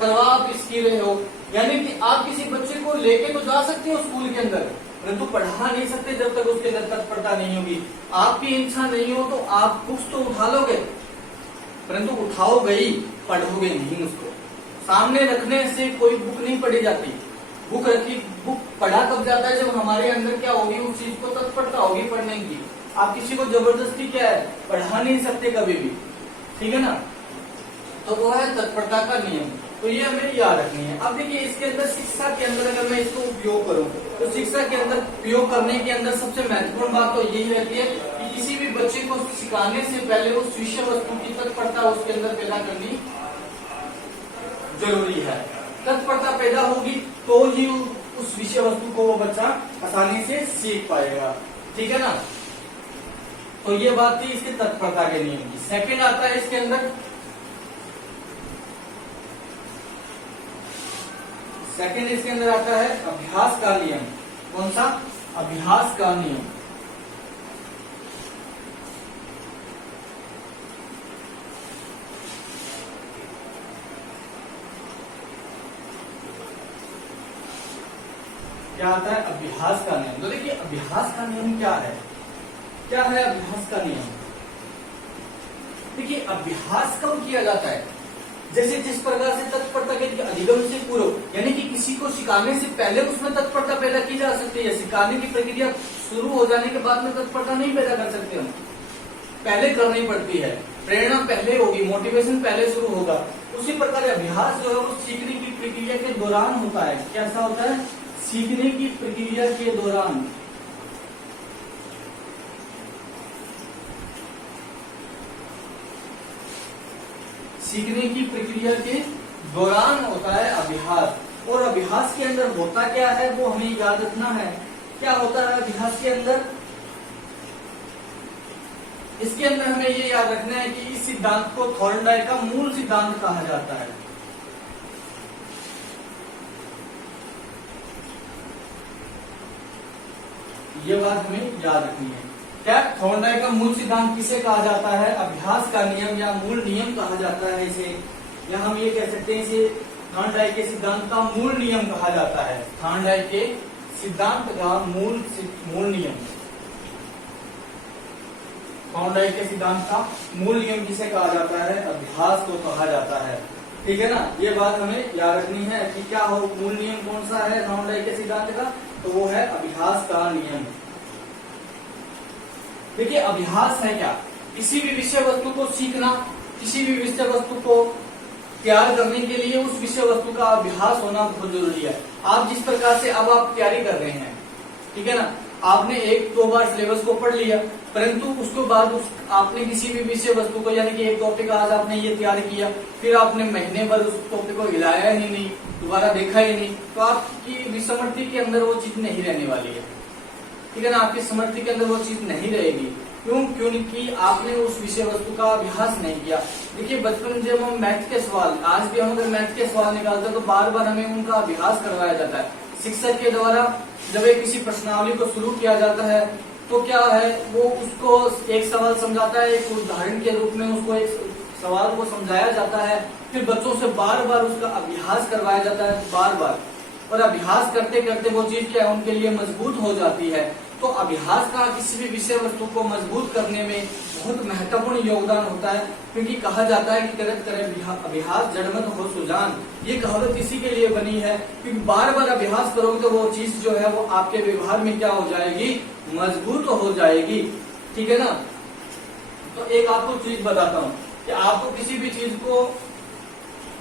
करवा आप इसकी रहे हो। यानी कि आप किसी बच्चे को लेके तो जा सकते हो स्कूल के अंदर, परंतु पढ़ा नहीं सकते जब तक उसके अंदर तत्परता नहीं होगी। आपकी इच्छा नहीं हो तो आप बुक्स तो उठा लोगे, परंतु उठाओगे ही, पढ़ोगे नहीं उसको। सामने रखने से कोई बुक नहीं पढ़ी जाती। बुक रखी, बुक पढ़ा कब जाता है जब हमारे अंदर क्या होगी, उस चीज को तत्परता होगी पढ़ने की। आप किसी को जबरदस्ती क्या है पढ़ा नहीं सकते कभी भी, ठीक है ना। तो वो है तत्परता का नियम, तो ये हमें याद रखनी है। अब देखिए इसके अंदर शिक्षा के अंदर अगर मैं इसको उपयोग करूं तो शिक्षा के अंदर उपयोग करने के अंदर सबसे महत्वपूर्ण बात तो यही रहती है कि किसी भी बच्चे को सिखाने से पहले उस विषय वस्तु की तत्परता उसके अंदर पैदा करनी जरूरी है। तत्परता पैदा होगी तो ही उस विषय वस्तु को वो बच्चा आसानी से सीख पाएगा, ठीक है ना। तो ये बात थी इसके तत्परता के नियम की। सेकंड आता है इसके अंदर, सेकंड इसके अंदर आता है अभ्यास का नियम। कौन सा? अभ्यास का नियम। क्या आता है? अभ्यास का नियम। तो देखिए अभ्यास का नियम क्या है? क्या है अभ्यास का नियम? देखिए अभ्यास कब किया जाता है? जैसे जिस प्रकार से तत्परता के अधिगम से पूर्व, यानी कि किसी को सिखाने से पहले उसमें तत्परता पैदा की जा सकती है। सिखाने की प्रक्रिया शुरू हो जाने के बाद में तत्परता नहीं पैदा कर सकते हम, पहले करनी पड़ती है। प्रेरणा पहले होगी, मोटिवेशन पहले शुरू होगा। उसी प्रकार अभ्यास जो है वो सीखने की प्रक्रिया के दौरान होता है। कैसा होता है? सीखने की प्रक्रिया के दौरान। सीखने की प्रक्रिया के दौरान होता है अभ्यास। और अभ्यास के अंदर होता क्या है वो हमें याद रखना है। क्या होता है अभ्यास के अंदर? इसके अंदर हमें ये याद रखना है कि इस सिद्धांत को थॉर्नडाइक का मूल सिद्धांत कहा जाता है। ये बात हमें याद रखनी है। क्या थॉर्नडाइक का मूल सिद्धांत किसे कहा जाता है? अभ्यास का नियम या मूल नियम कहा जाता है इसे, या हम ये कह सकते हैं इसे थॉर्नडाइक के सिद्धांत का मूल नियम कहा जाता है। थॉर्नडाइक के सिद्धांत का मूल नियम। थॉर्नडाइक के सिद्धांत का मूल नियम किसे कहा जाता है? अभ्यास को कहा जाता है, ठीक है ना। ये बात हमें याद रखनी है कि क्या हो, मूल नियम कौन सा है थॉर्नडाइक के सिद्धांत का? तो वो है अभ्यास का नियम। देखिए अभ्यास है क्या? किसी भी विषय वस्तु को सीखना, किसी भी विषय वस्तु को तैयार करने के लिए उस विषय वस्तु का अभ्यास होना बहुत जरूरी है। आप जिस प्रकार से अब आप तैयारी कर रहे हैं, ठीक है ना, आपने एक दो बार सिलेबस को पढ़ लिया, परंतु उसके बाद आपने किसी भी विषय वस्तु को, यानी कि एक टॉपिक आज आपने ये तैयार किया, फिर आपने महीने भर उस टॉपिक को हिलाया ही नहीं, दोबारा देखा ही नहीं, तो आपकी विस्मृति के अंदर वो चीज नहीं रहने वाली है, ठीक है ना। आपकी स्मृति के अंदर वो चीज नहीं रहेगी। क्योंकि आपने उस विषय वस्तु का अभ्यास नहीं किया। देखिए बचपन जब हम मैथ के सवाल, आज भी हम अगर मैथ के सवाल निकालते हैं तो बार बार हमें उनका अभ्यास करवाया जाता है शिक्षक के द्वारा। जब एक किसी प्रश्नावली को शुरू किया जाता है तो क्या है, वो उसको एक सवाल समझाता है, एक उदाहरण के रूप में उसको एक सवाल को समझाया जाता है, फिर बच्चों से बार बार उसका अभ्यास करवाया जाता है, बार बार। और अभ्यास करते करते वो चीज क्या है उनके लिए मजबूत हो जाती है। तो अभ्यास का किसी भी विषय वस्तु को मजबूत करने में बहुत महत्वपूर्ण योगदान होता है, क्योंकि कहा जाता है कि करत करे अभ्यास जड़मत हो सुजान। ये कहावत इसी के लिए बनी है, क्योंकि बार बार अभ्यास करोगे तो वो चीज जो है वो आपके व्यवहार में क्या हो जाएगी, मजबूत हो जाएगी, ठीक है ना। तो एक आपको चीज बताता हूँ कि आपको किसी भी चीज को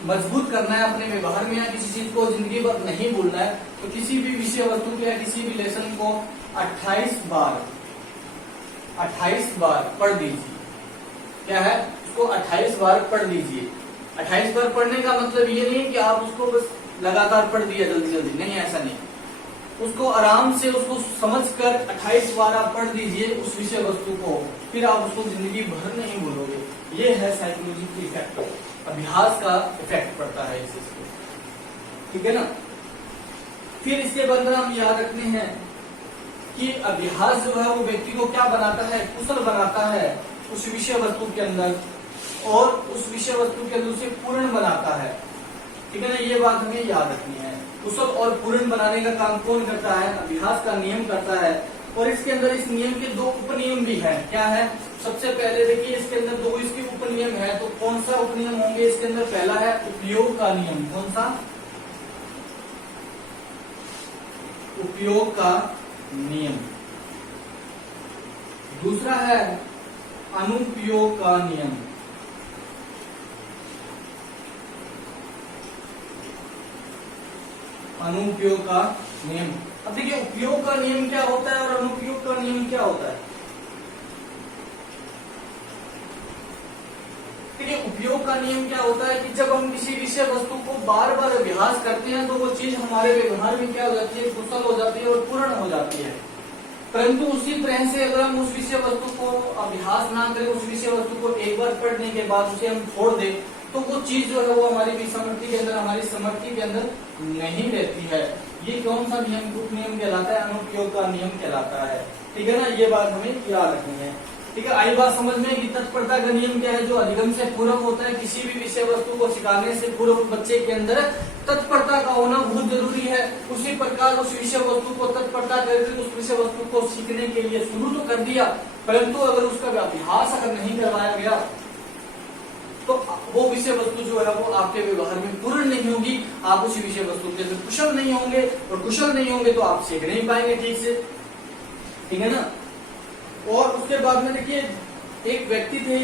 मजबूत करना है अपने व्यवहार में, या किसी चीज को जिंदगी भर नहीं भूलना है, तो किसी भी विषय वस्तु के या किसी भी लेसन को 28 बार पढ़ दीजिए। क्या है, उसको 28 बार पढ़ लीजिए। 28 बार पढ़ने का मतलब ये नहीं कि आप उसको बस लगातार पढ़ दिया जल्दी जल्दी, नहीं, ऐसा नहीं। उसको आराम से उसको समझकर 28 बार आप पढ़ दीजिए उस विषय वस्तु को, फिर आप उसको जिंदगी भर नहीं भूलोगे। ये है साइकोलॉजी की इफेक्ट, अभ्यास का इफेक्ट पड़ता है इस चीज को, ठीक है ना। फिर इसके बाद हम याद रखते हैं कि अभ्यास जो है वो व्यक्ति को क्या बनाता है, कुशल बनाता है उस विषय वस्तु के अंदर, और उस विषय वस्तु के अंदर उसे पूर्ण बनाता है, ठीक है ना। ये बात हमें याद रखनी है। कुशल और पूर्ण बनाने का काम कौन करता है, अभ्यास का नियम करता है। और इसके अंदर इस नियम के 2 उपनियम भी है। क्या है, सबसे पहले देखिए इसके अंदर 2 इसके उपनियम है, तो कौन सा उपनियम होंगे इसके अंदर, पहला है उपयोग का नियम। कौन सा, उपयोग का नियम। दूसरा है अनुपयोग का नियम। अनुपयोग का नियम। अब देखिए उपयोग का नियम क्या होता है और अनुपयोग का नियम क्या होता है। देखिए उपयोग का नियम क्या होता है कि जब हम किसी विषय वस्तु को बार बार अभ्यास करते हैं तो वो चीज हमारे व्यवहार में क्या हो जाती है, कुशल हो जाती है और पूर्ण हो जाती है। परंतु उसी तरह से अगर हम उस विषय वस्तु को अभ्यास ना करें, उस विषय वस्तु को एक बार पढ़ने के बाद उसे हम छोड़ दें, तो वो चीज जो है वो हमारी विसमर्थि के अंदर, हमारी समर्थि के अंदर नहीं रहती है। ये कौन सा नियम, उपनियम कहलाता है, अनुपयोग का नियम कहलाता है, ठीक है ना। ये बात हमें याद रखनी है, ठीक है। आई बात समझ में कि तत्परता का नियम क्या है, जो अधिगम से पूर्व होता है। किसी भी विषय वस्तु को सिखाने से पूर्व बच्चे के अंदर तत्परता का होना बहुत जरूरी है। उसी प्रकार उस विषय वस्तु को तत्परता करके उस विषय वस्तु को सीखने के लिए शुरू तो कर दिया, परंतु अगर उसका अभ्यास अगर नहीं करवाया गया तो वो विषय वस्तु जो है वो आपके व्यवहार में पूर्ण नहीं होगी। आप उसी विषय वस्तु के अंदर कुशल नहीं होंगे, और कुशल नहीं होंगे तो आप सीख नहीं पाएंगे ठीक से, ठीक है ना। और उसके बाद में देखिए एक व्यक्ति थे,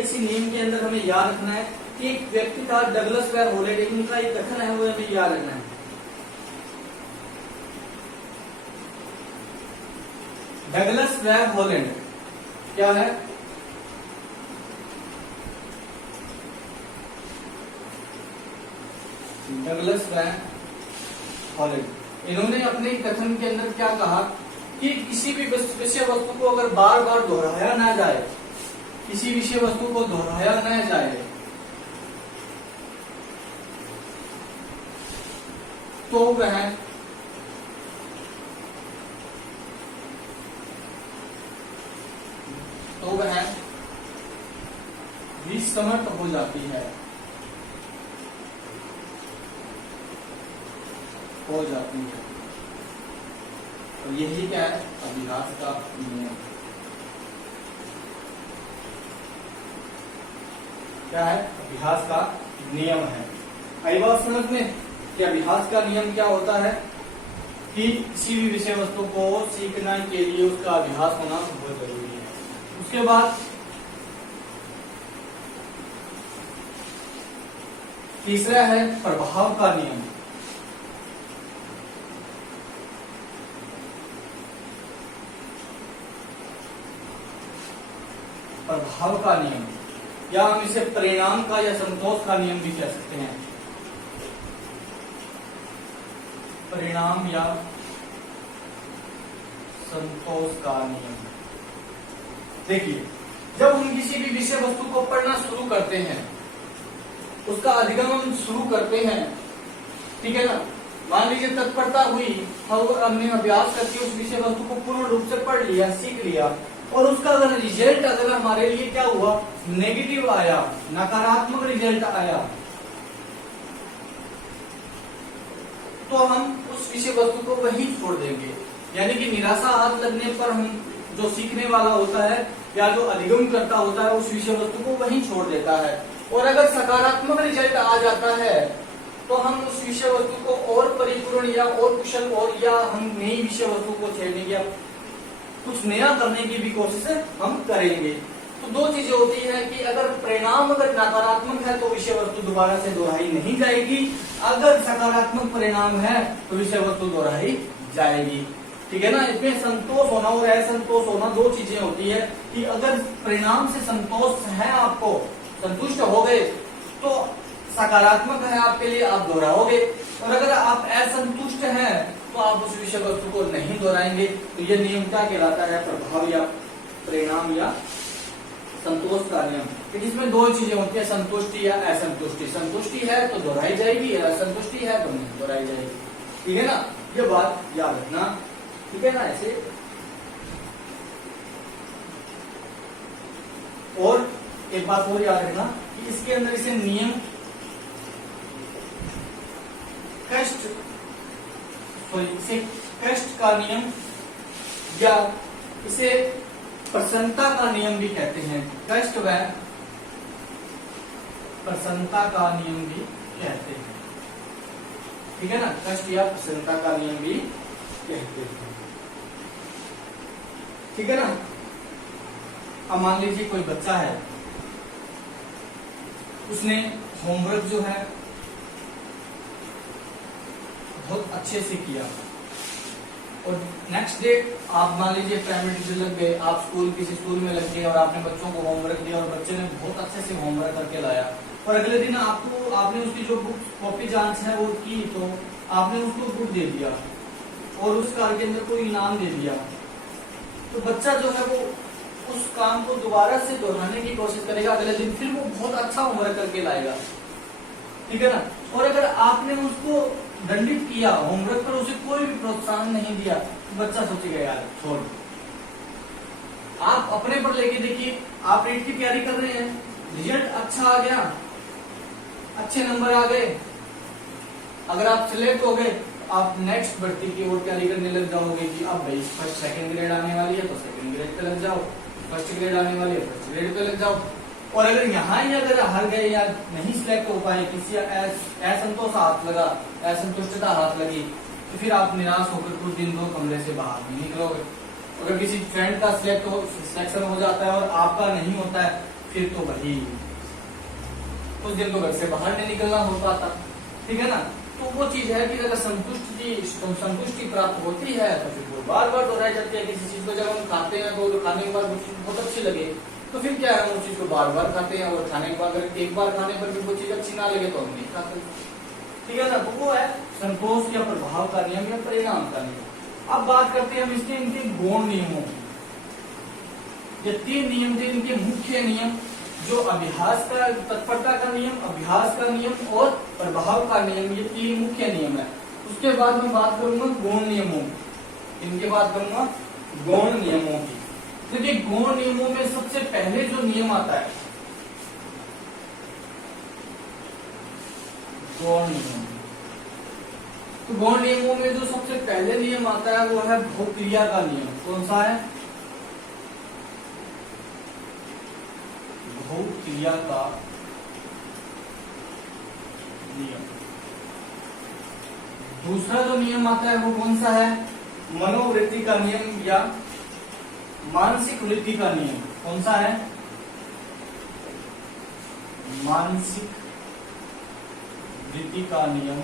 इसी नियम के अंदर हमें याद रखना है कि एक व्यक्ति था डगलस व हॉलैंड, उनका एक कथन है वो हमें याद रखना है। डगलस व हॉलैंड क्या है, डगलस व हॉलैंड, इन्होंने अपने कथन के अंदर क्या कहा कि किसी भी विषय वस्तु को अगर बार बार दोहराया ना जाए, किसी विषय वस्तु को दोहराया ना जाए तो वह विसमर्थ हो जाती है, हो जाती है। और यही क्या है, अभ्यास का नियम। क्या है, अभ्यास का नियम है। आई बात समझ में कि अभ्यास का नियम क्या होता है कि किसी भी विषय वस्तु को सीखने के लिए उसका अभ्यास होना बहुत जरूरी है। उसके बाद तीसरा है प्रभाव का नियम। प्रभाव का नियम, या हम इसे परिणाम का या संतोष का नियम भी कह सकते हैं। परिणाम या संतोष का नियम। देखिए जब हम किसी भी विषय वस्तु को पढ़ना शुरू करते हैं, उसका अधिगम हम शुरू करते हैं, ठीक है ना। मान लीजिए तत्परता हुई, हमने अभ्यास करके उस विषय वस्तु को पूर्ण रूप से पढ़ लिया, सीख लिया, और उसका अगर रिजल्ट अगर हमारे लिए क्या हुआ, नेगेटिव आया, नकारात्मक रिजल्ट आया, तो हम उस विषय वस्तु को वहीं छोड़ देंगे। यानी कि निराशा हाथ लगने पर हम जो सीखने वाला होता है या जो अधिगम करता होता है उस विषय वस्तु को वहीं छोड़ देता है। और अगर सकारात्मक रिजल्ट आ जाता है तो हम उस विषय वस्तु को और परिपूर्ण या और कुशल और या हम नई विषय वस्तु को छेड़ने की, कुछ नया करने की भी कोशिश हम करेंगे। तो दो चीजें होती है कि अगर परिणाम अगर नकारात्मक है तो विषय वस्तु दोबारा से दोहराई नहीं जाएगी, अगर सकारात्मक परिणाम है तो विषय वस्तु दोहराई जाएगी, ठीक है ना। इसमें संतोष होना और असंतोष होना दो चीजें होती है कि अगर परिणाम से संतोष है, आपको संतुष्ट हो गए, तो सकारात्मक है आपके लिए, आप दोहराओगे। और अगर आप असंतुष्ट हैं तो आप उस विषय वस्तु को नहीं दोहराएंगे। तो ये नियम क्या कहलाता है? प्रभाव या परिणाम या संतोष का नियम। इसमें दो चीजें होती है, संतुष्टि या असंतुष्टि। संतुष्टि है तो दोहराई जाएगी, असंतुष्टि है तो नहीं दोहराई जाएगी। ठीक है ना, ये बात याद रखना। ठीक है ना, ऐसे। और एक बात और याद रखना कि इसके अंदर इसे नियम इसे कष्ट का नियम या इसे प्रसन्नता का नियम भी कहते हैं। कष्ट व प्रसन्नता का नियम भी कहते हैं। ठीक है ना, कष्ट या प्रसन्नता का नियम भी कहते हैं। ठीक है ना। अब मान लीजिए कोई बच्चा है, उसने होमवर्क जो है बहुत अच्छे से किया, और नेक्स्ट डे आप मान लीजिए प्राइमरी टीचर लग गए, आप किसी स्कूल में लग गए और आपने बच्चों को होमवर्क दिया और बच्चे ने बहुत अच्छे से होमवर्क करके लाया, और अगले दिन आपने उसकी जो बुक कॉपी जांच है वो की, तो आपने उसको बुक दे दिया और उस कार्य के अंदर कोई इनाम दे दिया। तो बच्चा जो है वो उस काम को दोबारा से दोहराने की कोशिश करेगा, अगले दिन फिर वो बहुत अच्छा होमवर्क करके लाएगा। ठीक है ना। और अगर आपने उसको दंडित किया होमवर्क पर, उसे कोई भी प्रोत्साहन नहीं दिया, तो बच्चा सोचेगा यार छोड़। आप अपने पर लेके देखिए, आप नीट की तैयारी कर रहे हैं, रिजल्ट अच्छा आ गया, अच्छे नंबर आ गए, अगर आप सिलेक्ट हो गए, आप नेक्स्ट भर्ती की ओर तैयारी करने लग जाओगे कि अब भाई फर्स्ट सेकंड ग्रेड आने वाली है तो सेकंड ग्रेड पे लग जाओ, फर्स्ट ग्रेड आने वाली है फर्स्ट ग्रेड पे लग जाओ। और अगर यहाँ ही अगर हार गए या नहीं सिलेक्ट हो पाए, किसी असंतोष हाथ लगा, असंतुष्टता हाथ लगी, तो फिर आप निराश होकर कुछ दिन दो कमरे से बाहर नहीं निकलोगे। अगर किसी फ्रेंड का सिलेक्शन हो जाता है और आपका नहीं होता है, फिर तो वही कुछ दिन तो घर से बाहर नहीं निकलना हो पाता। ठीक है ना। तो वो चीज है कि अगर संतुष्टि प्राप्त होती है तो फिर वो बार बार दोहराई जाती है। किसी चीज को जब हम खाते हैं तो खाने के बाद बहुत अच्छी लगे तो फिर क्या है, हम उस चीज को बार बार खाते हैं, और खाने के बाद अगर एक बार खाने पर भी वो चीज अच्छी ना लगे तो हम नहीं खाते। ठीक है ना। तो वो है संतोष या प्रभाव का नियम या परिणाम का नियम। अब बात करते हैं हम इसके इनके गौण नियमों की। ये 3 नियम थे इनके मुख्य नियम, जो अभ्यास का तत्परता का नियम, अभ्यास का नियम और प्रभाव का नियम, ये 3 मुख्य नियम है। उसके बाद मैं बात करूंगा गौण नियमों की। इनके बात करूंगा गौण नियमों की। देखिए गौण नियमों में सबसे पहले जो नियम आता है गौण नियम। तो गौण नियमों में जो सबसे पहले नियम आता है वो है बहुक्रिया का नियम। कौन सा है? बहुक्रिया का नियम। दूसरा जो नियम आता है वो कौन सा है? मनोवृत्ति का नियम या मानसिक वृत्ति का नियम। कौन सा है? मानसिक वृत्ति का नियम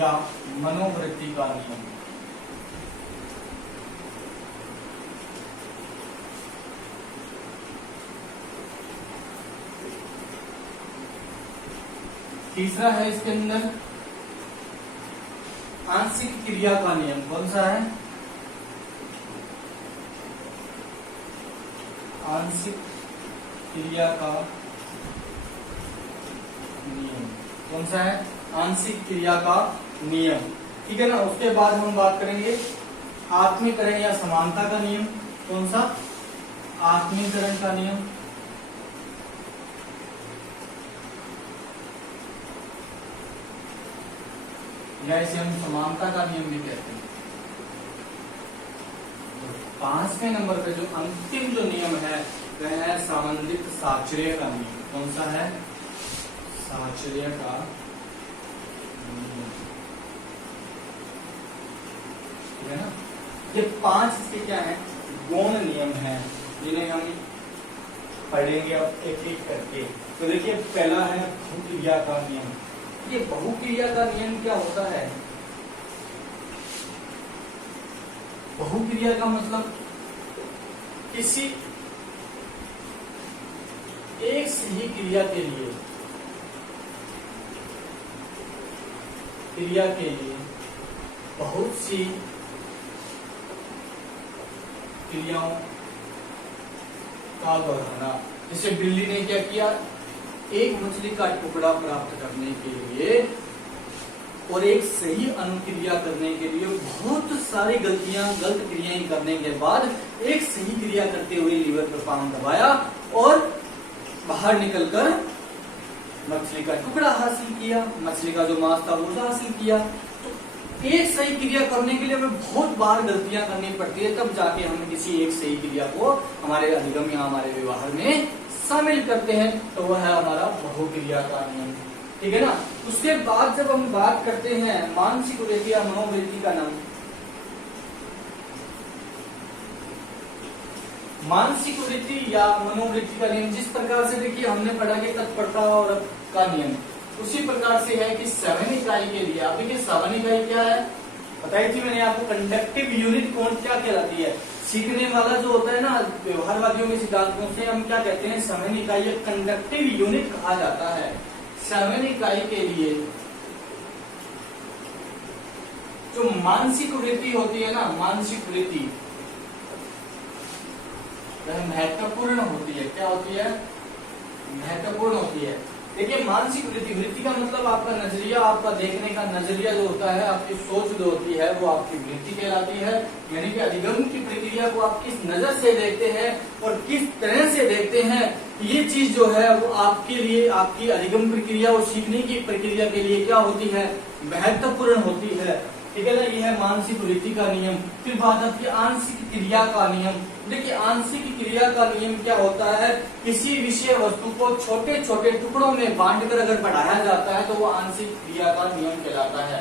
या मनोवृत्ति का नियम। तीसरा है इसके अंदर आंशिक क्रिया का नियम। कौन सा है? आंशिक क्रिया का नियम। कौन सा है? आंशिक क्रिया का नियम। ठीक है ना। उसके बाद हम बात करेंगे आत्मीकरण या समानता का नियम। कौन सा? आत्मीकरण का नियम। या इसे हम समानता का नियम भी कहते हैं। 5वें नंबर पे जो अंतिम जो नियम है वह है संबंधित साहचर्य का नियम। कौन सा है? साहचर्य का नियम। ठीक है ना। ये 5 इसके क्या है? गौण नियम है, जिन्हें हम पढ़ेंगे अब एक एक करके। तो देखिए पहला है बहुक्रिया का नियम। ये बहुक्रिया का नियम क्या होता है? बहुक्रिया का मतलब किसी एक से ही क्रिया के लिए क्रिया के लिए बहुत सी क्रियाओं का दोहराना। जैसे बिल्ली ने क्या किया, एक मछली का टुकड़ा प्राप्त करने के लिए और एक सही अनुक्रिया करने के लिए बहुत सारी गलत क्रियाएं करने के बाद एक सही क्रिया करते हुए लीवर पर पाम दबाया और बाहर निकलकर मछली का टुकड़ा हासिल किया, मछली का जो मांस था वो हासिल किया। तो एक सही क्रिया करने के लिए हमें बहुत बार गलतियां करनी पड़ती है, तब जाके हम किसी एक सही क्रिया को हमारे अधिगम या हमारे व्यवहार में शामिल करते हैं। तो वह है हमारा बहुक्रिया का नियम, ठीक है ना। उसके बाद जब हम बात करते हैं मानसिक वृत्ति या मनोवृत्ति का नाम, मानसिक वृत्ति या मनोवृत्ति का नियम जिस प्रकार से देखिए हमने पढ़ा कि तत्परता और का नियम, उसी प्रकार से है कि सवन इकाई के लिए। आप देखिए सवन इकाई क्या है बताई थी मैंने आपको, कंडक्टिव यूनिट कौन क्या कहलाती है। सीखने वाला जो होता है ना व्यवहारवादियों के सिद्धांतों से हम क्या कहते हैं, सवन इकाई कंडक्टिव यूनिट कहा जाता है। सवन इकाई के लिए जो मानसिक वृत्ति होती है ना, मानसिक वृत्ति वह महत्वपूर्ण होती है। क्या होती है, महत्वपूर्ण होती है। देखिए मानसिक वृत्ति का मतलब आपका नजरिया, आपका देखने का नजरिया जो होता है, आपकी सोच जो होती है वो आपकी वृत्ति कहलाती है। यानी कि अधिगम की प्रक्रिया को आप किस नजर से देखते हैं और किस तरह से देखते हैं, ये चीज जो है वो आपके लिए, आपकी अधिगम प्रक्रिया और सीखने की प्रक्रिया के लिए क्या होती है, महत्वपूर्ण होती है, ठीक है ना। यह है मानसिक वृत्ति का नियम। फिर बात आती है आंशिक क्रिया का नियम। देखिए आंशिक क्रिया का नियम क्या होता है, किसी विषय वस्तु को छोटे छोटे टुकड़ों में बांटकर अगर पढ़ाया जाता है तो वो आंशिक क्रिया का नियम कहलाता है।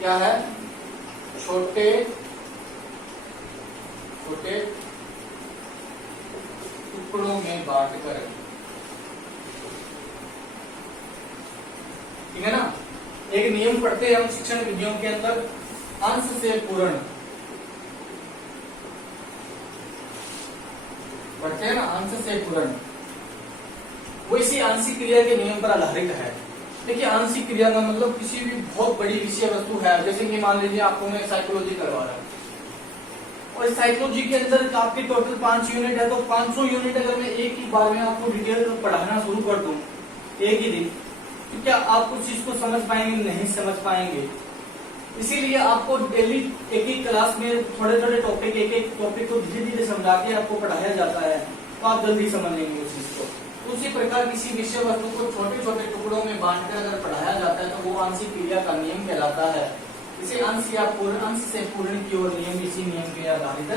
क्या है, छोटे छोटे टुकड़ों में बांटकर, ठीक है ना। एक नियम पढ़ते हैं हम शिक्षण विधियों के अंदर, अंश से पूर्ण पढ़ते हैं ना, अंश से पूर्ण, वो इसी आंशिक क्रिया के नियम पर आधारित है। देखिए आंशिक क्रिया का मतलब किसी भी बहुत बड़ी विषय वस्तु है, जैसे कि मान लीजिए आपको मैं साइकोलॉजी करवा रहा हूँ और साइकोलॉजी के अंदर आपके टोटल 5 यूनिट है, तो 500 यूनिट अगर मैं एक ही बार में आपको डिटेल पढ़ाना शुरू कर दूं एक ही दिन, तो क्या आप उस चीज को समझ पाएंगे, नहीं समझ पाएंगे। इसीलिए आपको डेली एक एक क्लास में थोड़े थोड़े टॉपिक, एक एक टॉपिक को धीरे धीरे समझा के आपको पढ़ाया जाता है, तो आप जल्दी समझ लेंगे उस चीज को। उसी प्रकार किसी विषय वस्तु को छोटे छोटे टुकड़ों में बांटकर अगर पढ़ाया जाता है तो वो आंशिक क्रिया का नियम कहलाता है। इसे अंश या पूर्ण, अंश से पूर्ण की ओर नियम इसी नियम के आधारित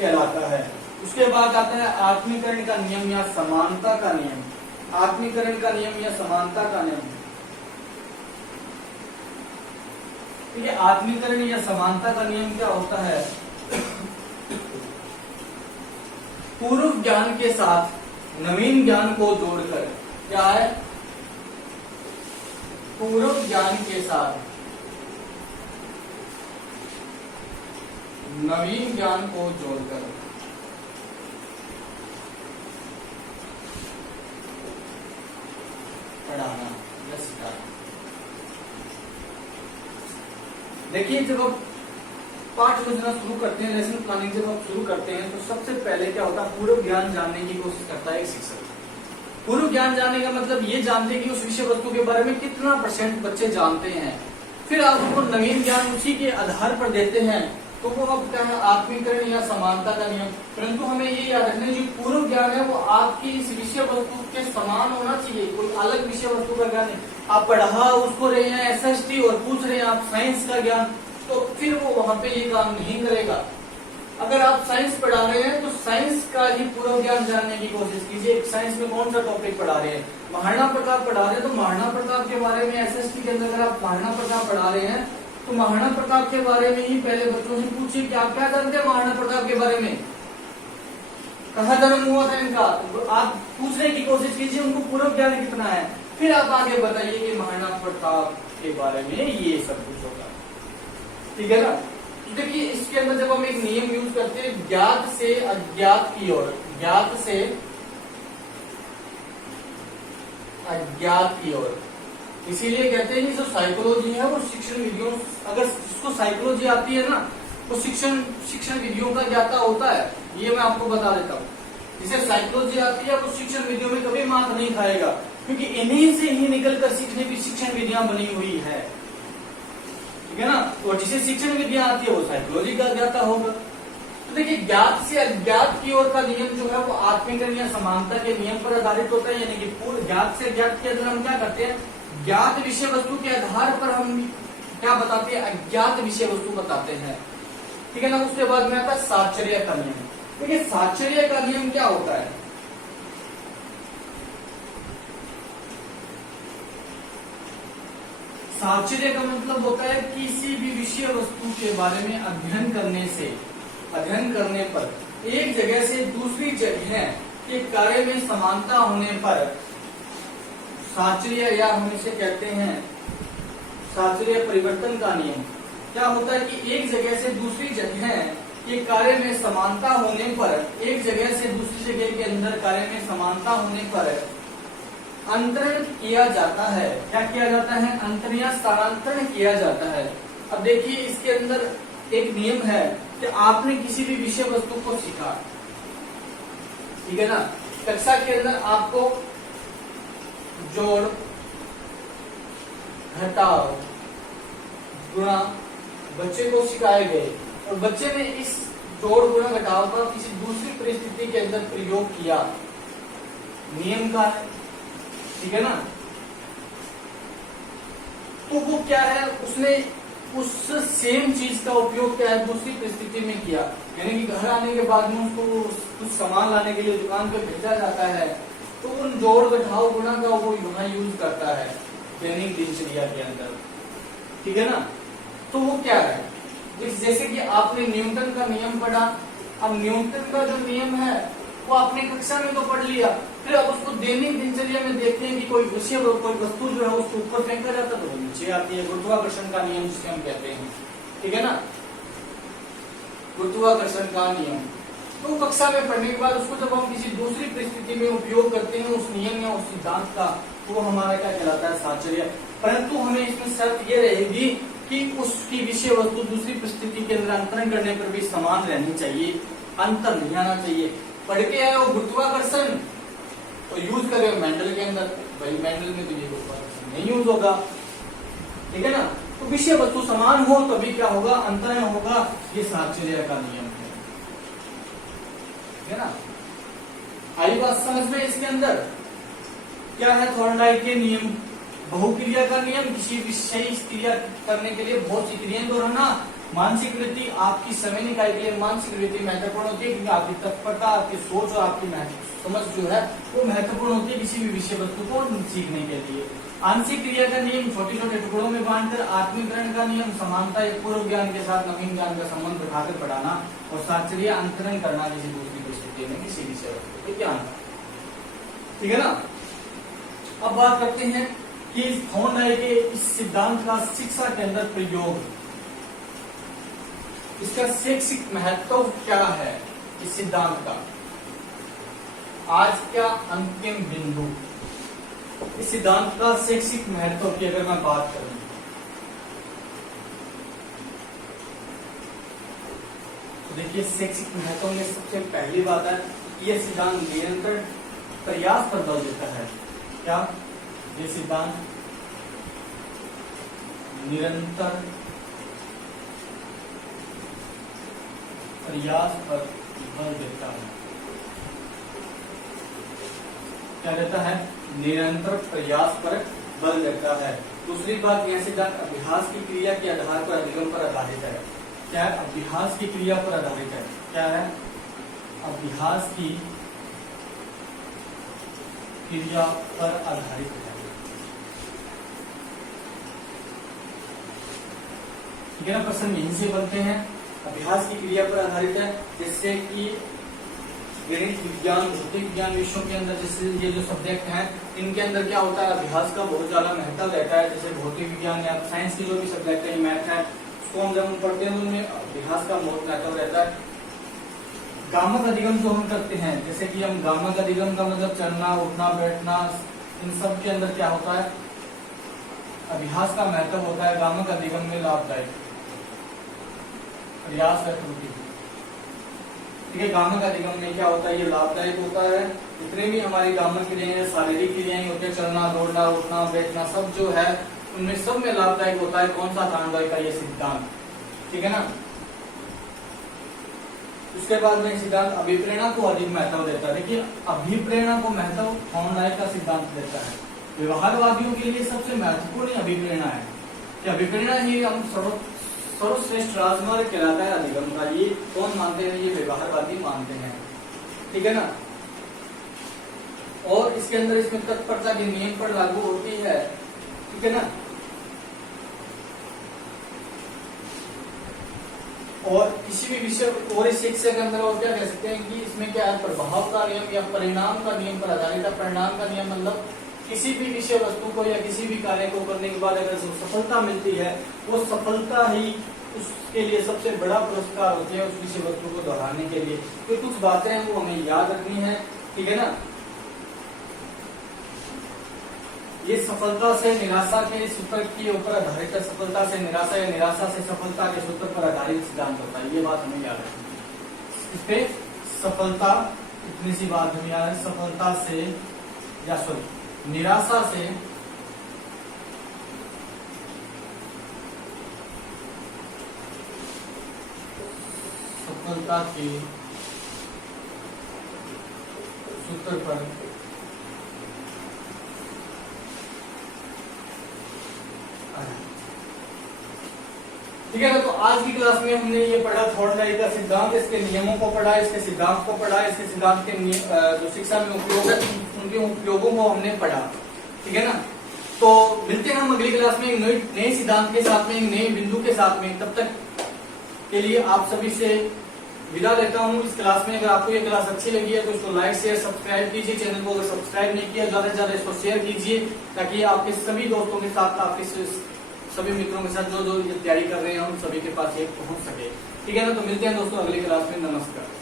कहलाता है। उसके बाद आता है आत्मीकरण का नियम या समानता का नियम। आत्मीकरण का नियम या समानता का नियम, ठीक है। आत्मीकरण या समानता का नियम क्या होता है, पूर्व ज्ञान के साथ नवीन ज्ञान को जोड़कर, क्या है, पूर्व ज्ञान के साथ नवीन ज्ञान को जोड़कर पढ़ाना या सिखाना। देखिए जब आप पाठ योजना शुरू करते हैं, लेसन प्लानिंग जब आप शुरू करते हैं, तो सबसे पहले क्या होता है, पूर्व ज्ञान जानने की कोशिश करता है एक शिक्षक। पूर्व ज्ञान जानने का मतलब ये जानते हैं कि उस विषय वस्तु के बारे में कितना % बच्चे जानते हैं। फिर आप उनको नवीन ज्ञान उसी के आधार पर देते हैं, तो वो अब क्या है, आत्मीकरण या समानता का नियम। परंतु हमें ये याद रखना है जो पूर्व ज्ञान है वो आपकी इस विषय वस्तु के समान होना चाहिए, कोई अलग विषय वस्तु का ज्ञान नहीं। आप पढ़ा उसको रहे हैं SST और पूछ रहे हैं आप साइंस का ज्ञान, तो फिर वो वहां पे ये काम नहीं करेगा। अगर आप साइंस पढ़ा रहे हैं तो साइंस का ही पूर्व ज्ञान जानने की कोशिश कीजिए। साइंस में कौन सा टॉपिक पढ़ा रहे हैं, महारना प्रताप पढ़ा रहे हैं, तो महारना प्रताप के बारे में SST के अंदर अगर आप महारना प्रताप पढ़ा रहे हैं तो महाराणा प्रताप के बारे में ही पहले बच्चों से पूछिए कि आप क्या जानते हैं महाराणा प्रताप के बारे में, कहाँ जन्म हुआ था इनका, तो आप पूछने की कोशिश कीजिए उनको पूर्व ज्ञान कितना है। फिर आप आगे बताइए कि महाराणा प्रताप के बारे में ये सब कुछ होगा, ठीक है ना। देखिए इसके अंदर जब हम एक नियम यूज करते हैं, ज्ञात से अज्ञात की ओर, ज्ञात से अज्ञात की ओर, इसीलिए कहते हैं कि जो साइकोलॉजी है वो शिक्षण विधियों, अगर जिसको साइकोलॉजी आती है ना वो शिक्षण विधियों का ज्ञाता होता है। ये मैं आपको बता देता हूँ, जिसे साइकोलॉजी आती है वो शिक्षण विधियों में कभी मात नहीं खाएगा, क्योंकि इन्हीं से ही निकलकर सीखने की शिक्षण विधियां बनी हुई है, ठीक है ना। और जिसे शिक्षण विधियां आती है वो साइकोलॉजी का ज्ञाता होगा। तो देखिए, ज्ञात से अज्ञात की ओर का नियम जो है वो आत्मीकरण या समानता के नियम पर आधारित होता है, यानी कि पूर्ण ज्ञात से अज्ञात के अंदर हम क्या करते हैं, ज्ञात विषय वस्तु के आधार पर हम क्या बताते हैं, अज्ञात विषय वस्तु बताते हैं, ठीक है ना। उसके बाद में आता है साहचर्य का नियम। देखिए, साहचर्य का नियम क्या होता है, साहचर्य का मतलब होता है किसी भी विषय वस्तु के बारे में अध्ययन करने पर एक जगह से दूसरी जगह के कार्य में समानता होने पर साहचर्य, या हम इसे कहते हैं साहचर्य परिवर्तन का नियम। क्या होता है कि एक जगह से दूसरी जगह के कार्य में समानता होने पर, एक जगह से दूसरी जगह के अंदर कार्य में समानता होने पर अंतरण किया जाता है। क्या किया जाता है, अंतरण या स्थानांतरण किया जाता है। अब देखिए, इसके अंदर एक नियम है कि आपने किसी भी विषय वस्तु को सीखा, ठीक है ना। कक्षा के अंदर आपको जोड़, घटाव, गुणा बच्चे को सिखाए गए, और बच्चे ने इस जोड़ गुणा घटाव का किसी दूसरी परिस्थिति के अंदर प्रयोग किया, नियम का है, ठीक है ना। तो वो क्या है, उसने उस सेम चीज का उपयोग क्या है दूसरी परिस्थिति में किया, यानी कि घर आने के बाद में उसको कुछ सामान लाने के लिए दुकान पे भेजा जाता है, तो उन जोड़ घटाव गुणा का वो वहां यूज करता है दैनिक दिनचर्या के अंदर, ठीक है ना। तो वो क्या है, जैसे कि आपने न्यूटन का नियम पढ़ा, अब न्यूटन का जो नियम है वो आपने कक्षा में तो पढ़ लिया, फिर अब उसको दैनिक दिनचर्या में देखते हैं कि कोई विषय, कोई वस्तु जो है उसको ऊपर फेंका जाता है तो वो नीचे आती है, गुरुत्वाकर्षण का नियम जिसे हम कहते हैं, ठीक है ना, गुरुत्वाकर्षण का नियम। तो कक्षा में पढ़ने के बाद उसको जब हम किसी दूसरी परिस्थिति में उपयोग करते हैं उस नियम या उस सिद्धांत का, तो वो हमारा क्या कहलाता है, साहचर्य। परंतु हमें इसमें शर्त ये रहेगी कि उसकी विषय वस्तु दूसरी परिस्थिति के अंदर अंतरण करने पर भी समान रहनी चाहिए, अंतर नहीं आना चाहिए। पढ़ के आए हो गुरुत्वाकर्षण तो यूज करे हो मेंडल के अंदर, भाई मेंडल में तो ये गुरुत्वाकर्षण नहीं यूज होगा, ठीक है ना। तो विषय वस्तु समान हो तभी क्या होगा, अंतरण होगा, ये साहचर्य का नियम है, ठीक है ना। आई बात समझ में। इसके अंदर क्या है, थॉर्नडाइक के नियम, बहुक्रिया का नियम, किसी विषय क्रिया करने के लिए बहुत सी क्रियाएं दोहराना। मानसिक वृत्ति, आपकी समय निकाय के लिए मानसिक वृत्ति महत्वपूर्ण होती है, क्योंकि आपकी तत्परता, आपकी सोच और आपकी समझ जो है वो महत्वपूर्ण होती है किसी भी विषय वस्तु को सीखने के लिए। आंशिक क्रिया का नियम, छोटे छोटे टुकड़ों में बांटकर। आत्मीकरण का नियम, समानता या पूर्व ज्ञान के साथ नवीन ज्ञान का संबंध बिठाकर पढ़ाना। और साहचर्य, अंतरण करना किसी दूसरी परिस्थिति में किसी विषय वस्तु के ज्ञान, ठीक है ना। अब बात करते हैं कि थॉर्नडाइक के इस सिद्धांत का शिक्षा के अंदर प्रयोग, इसका शैक्षिक महत्व क्या है इस सिद्धांत का। आज का अंतिम बिंदु, इस सिद्धांत का शैक्षिक महत्व की अगर मैं बात करूं तो देखिए, शैक्षिक महत्व में सबसे पहली बात है कि यह सिद्धांत निरंतर प्रयास पर बल देता है। क्या, ये सिद्धांत निरंतर प्रयास पर बल देता है। क्या देता है, निरंतर प्रयास पर बल देता है। दूसरी बात, यह सिद्धांत अभ्यास की क्रिया के आधार पर, अधिगम पर आधारित है। क्या है, अभ्यास की क्रिया पर आधारित है। क्या है, अभ्यास की क्रिया पर आधारित है, ठीक है ना। प्रश्न यहीं से बनते हैं, अभ्यास की क्रिया पर आधारित है। जैसे कि गणित विज्ञान, भौतिक विज्ञान विषयों के अंदर जैसे ये जो सब्जेक्ट हैं, इनके अंदर क्या होता है, अभ्यास का बहुत ज्यादा महत्व रहता है। जैसे भौतिक विज्ञान या साइंस की जो भी सब्जेक्ट है, मैथ है, उसको हम जब पढ़ते हैं तो उनमें अभ्यास का बहुत महत्व रहता है। गामक अधिगम जो हम करते हैं, जैसे कि हम गामक अधिगम का मतलब चलना, उठना, बैठना, इन सब के अंदर क्या होता है, अभ्यास का महत्व होता है गामक अधिगम में लाभदायक। प्रयास या त्रुटि, ठीक है, गामक अधिगम में क्या होता है, ये लाभदायक होता है। जितने भी हमारी गामक क्रियाएं, शारीरिक क्रियाएं होती है, चलना, दौड़ना, उठना, बैठना, सब जो है उनमें सब में लाभदायक होता है। कौन सा, तांडव का ये सिद्धांत, ठीक है ना। उसके बाद में सिद्धांत अभिप्रेरणा को अधिक महत्व देता है। देखिए अभिप्रेरणा को महत्व थॉर्नडाइक का सिद्धांत देता है। व्यवहारवादियों के लिए सबसे महत्वपूर्ण अभिप्रेरणा है कि अभिप्रेरणा ही हम सर्वश्रेष्ठ राजमार्ग कहलाता है अधिगम का। ये कौन मानते हैं, ये व्यवहारवादी मानते हैं, ठीक है ना। और इसके अंदर इसमें तत्परता के नियम पर लागू होती है, ठीक है ना। और किसी भी विषय और इस शिक्षा के अंदर और क्या कह सकते हैं कि इसमें क्या है, प्रभाव का नियम या परिणाम का नियम पर आधारित है। परिणाम का नियम मतलब किसी भी विषय वस्तु को या किसी भी कार्य को करने के बाद अगर सफलता मिलती है, वो सफलता ही उसके लिए सबसे बड़ा पुरस्कार होती है उस विषय वस्तु को दोहराने के लिए। तो कुछ बातें हैं वो हमें याद रखनी है, ठीक है ना। ये सफलता से निराशा के सूत्र के ऊपर आधारित है। सफलता से निराशा या निराशा से सफलता के सूत्र पर आधारित सिद्धांत होता है। ये बात हमें याद रखनी है। इस पे सफलता, इतनी सी बात हमें याद है, सफलता से या सॉरी निराशा से सफलता के सूत्र पर ठीक है ना। तो आज की क्लास में हमने ये पढ़ा थॉर्नडाइक का सिद्धांत, इसके नियमों को पढ़ा, इसके सिद्धांत को पढ़ा, इसके सिद्धांत के जो शिक्षा में उपयोग है उनके उपयोगों को हमने पढ़ा, ठीक है ना। तो मिलते हैं हम अगली क्लास में एक नए सिद्धांत के साथ में, एक नए बिंदु के साथ में। तब तक के लिए आप सभी से विदा लेता हूँ इस क्लास में। अगर आपको ये क्लास अच्छी लगी है तो इसको लाइक शेयर सब्सक्राइब कीजिए। चैनल को अगर सब्सक्राइब नहीं किया, ज्यादा से ज्यादा इसको शेयर कीजिए ताकि आपके सभी दोस्तों के साथ, आपके सभी मित्रों के साथ जो जो तैयारी कर रहे हैं उन सभी के पास ये पहुंच सके, ठीक है ना। तो मिलते हैं दोस्तों अगली क्लास में। नमस्कार।